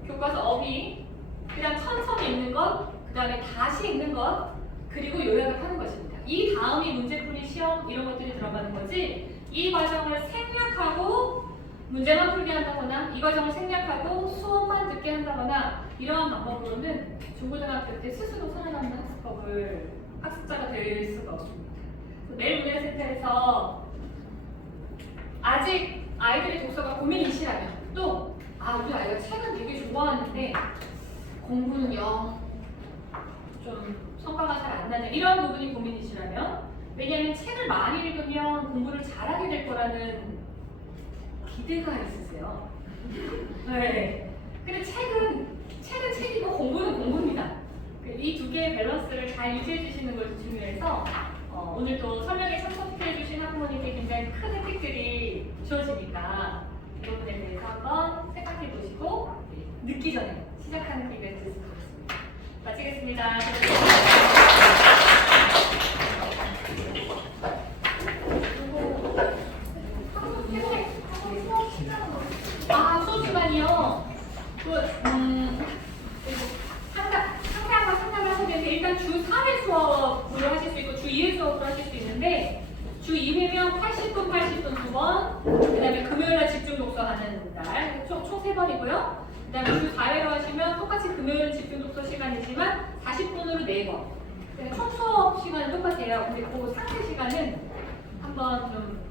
교과서 어휘, 그 다음 천천히 읽는 것, 그 다음에 다시 읽는 것, 그리고 요약을 하는 것입니다. 이 다음이 문제풀이 시험 이런 것들이 들어가는 거지, 이 과정을 생략하고 문제만 풀게 한다거나 이 과정을 생략하고 수업만 듣게 한다거나 이러한 방법으로는 중고등학교 때 스스로 살아가는 학습자가 될 수가 없습니다. 내일 문해센터에서 아직 아이들의 독서가 고민이시라면, 또 우리 아이가 책은 되게 좋아하는데 공부는 좀 성과가 잘 안 나는 이런 부분이 고민이시라면, 왜냐하면 책을 많이 읽으면 공부를 잘하게 될 거라는 기대가 있으세요. 네. 근데 책은 책이고 공부는 공부입니다. 이 두 개의 밸런스를 잘 유지해 주시는 것이 중요해서 오늘도 설명에 참석해 주신 학부모님께 굉장히 큰 혜택들이 주어지니까 이 부분에 대해서 한번 생각해 보시고 늦기 전에 시작하는 게 됐으면 좋겠습니다. 마치겠습니다. 수업 시간이요. 상세한 걸 하셔야 되는데, 일단 주 3회 수업으로 하실 수 있고 주 2회 수업으로 하실 수 있는데, 주 2회면 80분 2번, 그 다음에 금요일날 집중 독서하는 날 총 3번이고요. 그 다음에 주 4회로 하시면 똑같이 금요일은 집중 독서 시간이지만 40분으로 4번. 총 수업 시간은 똑같아요. 근데 그 상세 시간은 한번 좀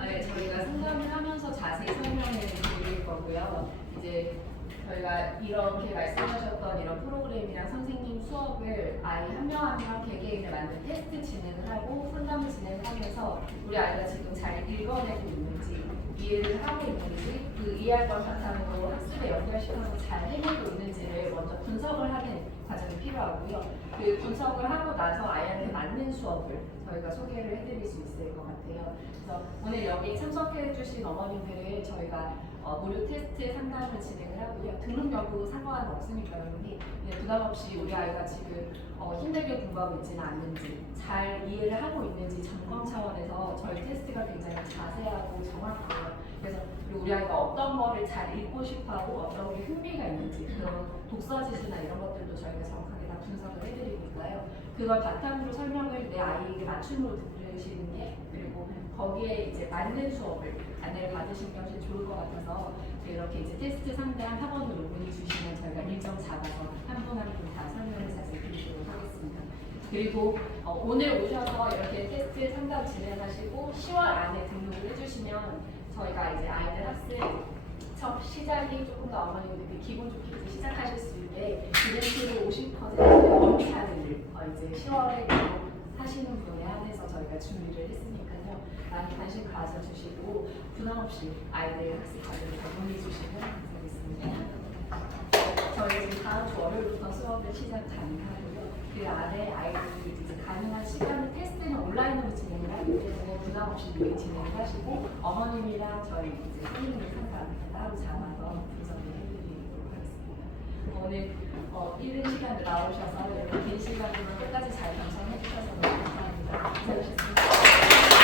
저희가 상담을 하면서 자세히 설명해 드릴 거고요. 이제 저희가 이렇게 말씀하셨던 이런 프로그램이랑 선생님 수업을 아이 한 명 한 명 개개인을 만든 테스트 진행을 하고 상담을 진행하면서 우리 아이가 지금 잘 읽어내고 있는지, 이해를 하고 있는지, 그 이해할 걸 바탕으로 학습에 연결시켜서 잘 해내고 있는지를 먼저 분석을 하는 과정이 필요하고요. 그 분석을 하고 나서 아이한테 맞는 수업을 저희가 소개를 해드릴 수 있을 것 같아요. 그래서 오늘 여기 참석해주신 어머님들을 저희가 무료 테스트 상담을 진행을 하고요. 등록 여부 상관은 없으니까 여러분이 부담 없이 우리 아이가 지금 힘들게 공부하고 있지는 않는지, 잘 이해를 하고 있는지 점검 차원에서 저희 테스트가 굉장히 자세하고 정확해요. 그래서 우리 아이가 어떤 거를 잘 읽고 싶어하고 어떤 게 흥미가 있는지, 그런 독서 지수나 이런 것들도 저희가 정확하게 다 분석을 해드리니까요. 그걸 바탕으로 설명을 내 아이에게 맞춤으로 들으시는 게, 그리고 거기에 이제 맞는 수업을 안내를 받으시는 것이 좋을 것 같아서 이렇게 이제 테스트 상대한 학원으로 문의 주시면 저희가 일정 잡아서 한 분 한 분 다 설명을 자세히 드리도록 하겠습니다. 그리고 오늘 오셔서 이렇게 테스트 상담 진행하시고 10월 안에 등록을 해주시면 저희가 이제 아이들 학습 첫 시작이 조금 더 어머님들이 기분 좋게 시작하실 수 있게 이벤트를 50% 원카드를 이제 10월에 하시는 분에 한해서 저희가 준비를 했으니까요. 많이 관심 가져주시고 부담 없이 아이들 학습 과정을 문의 주시면 감사하겠습니다. 저희 지금 다음 주 월요일부터 수업을 시작 가능하고요. 그 안에 아이들이 이제 가능한 시간을 테스트는 온라인으로 진행을 하기 때문에 부담 없이 미리 진행을 하시고 어머님이랑 저희 이제 선생님 상담 따로 잡아서 분석을 해드리도록 하겠습니다. 오늘 이른 시간에 나오셔서 이렇게 긴 시간이면 끝까지 잘 감상해 주셔서 너무 감사합니다. 감사하셨습니다.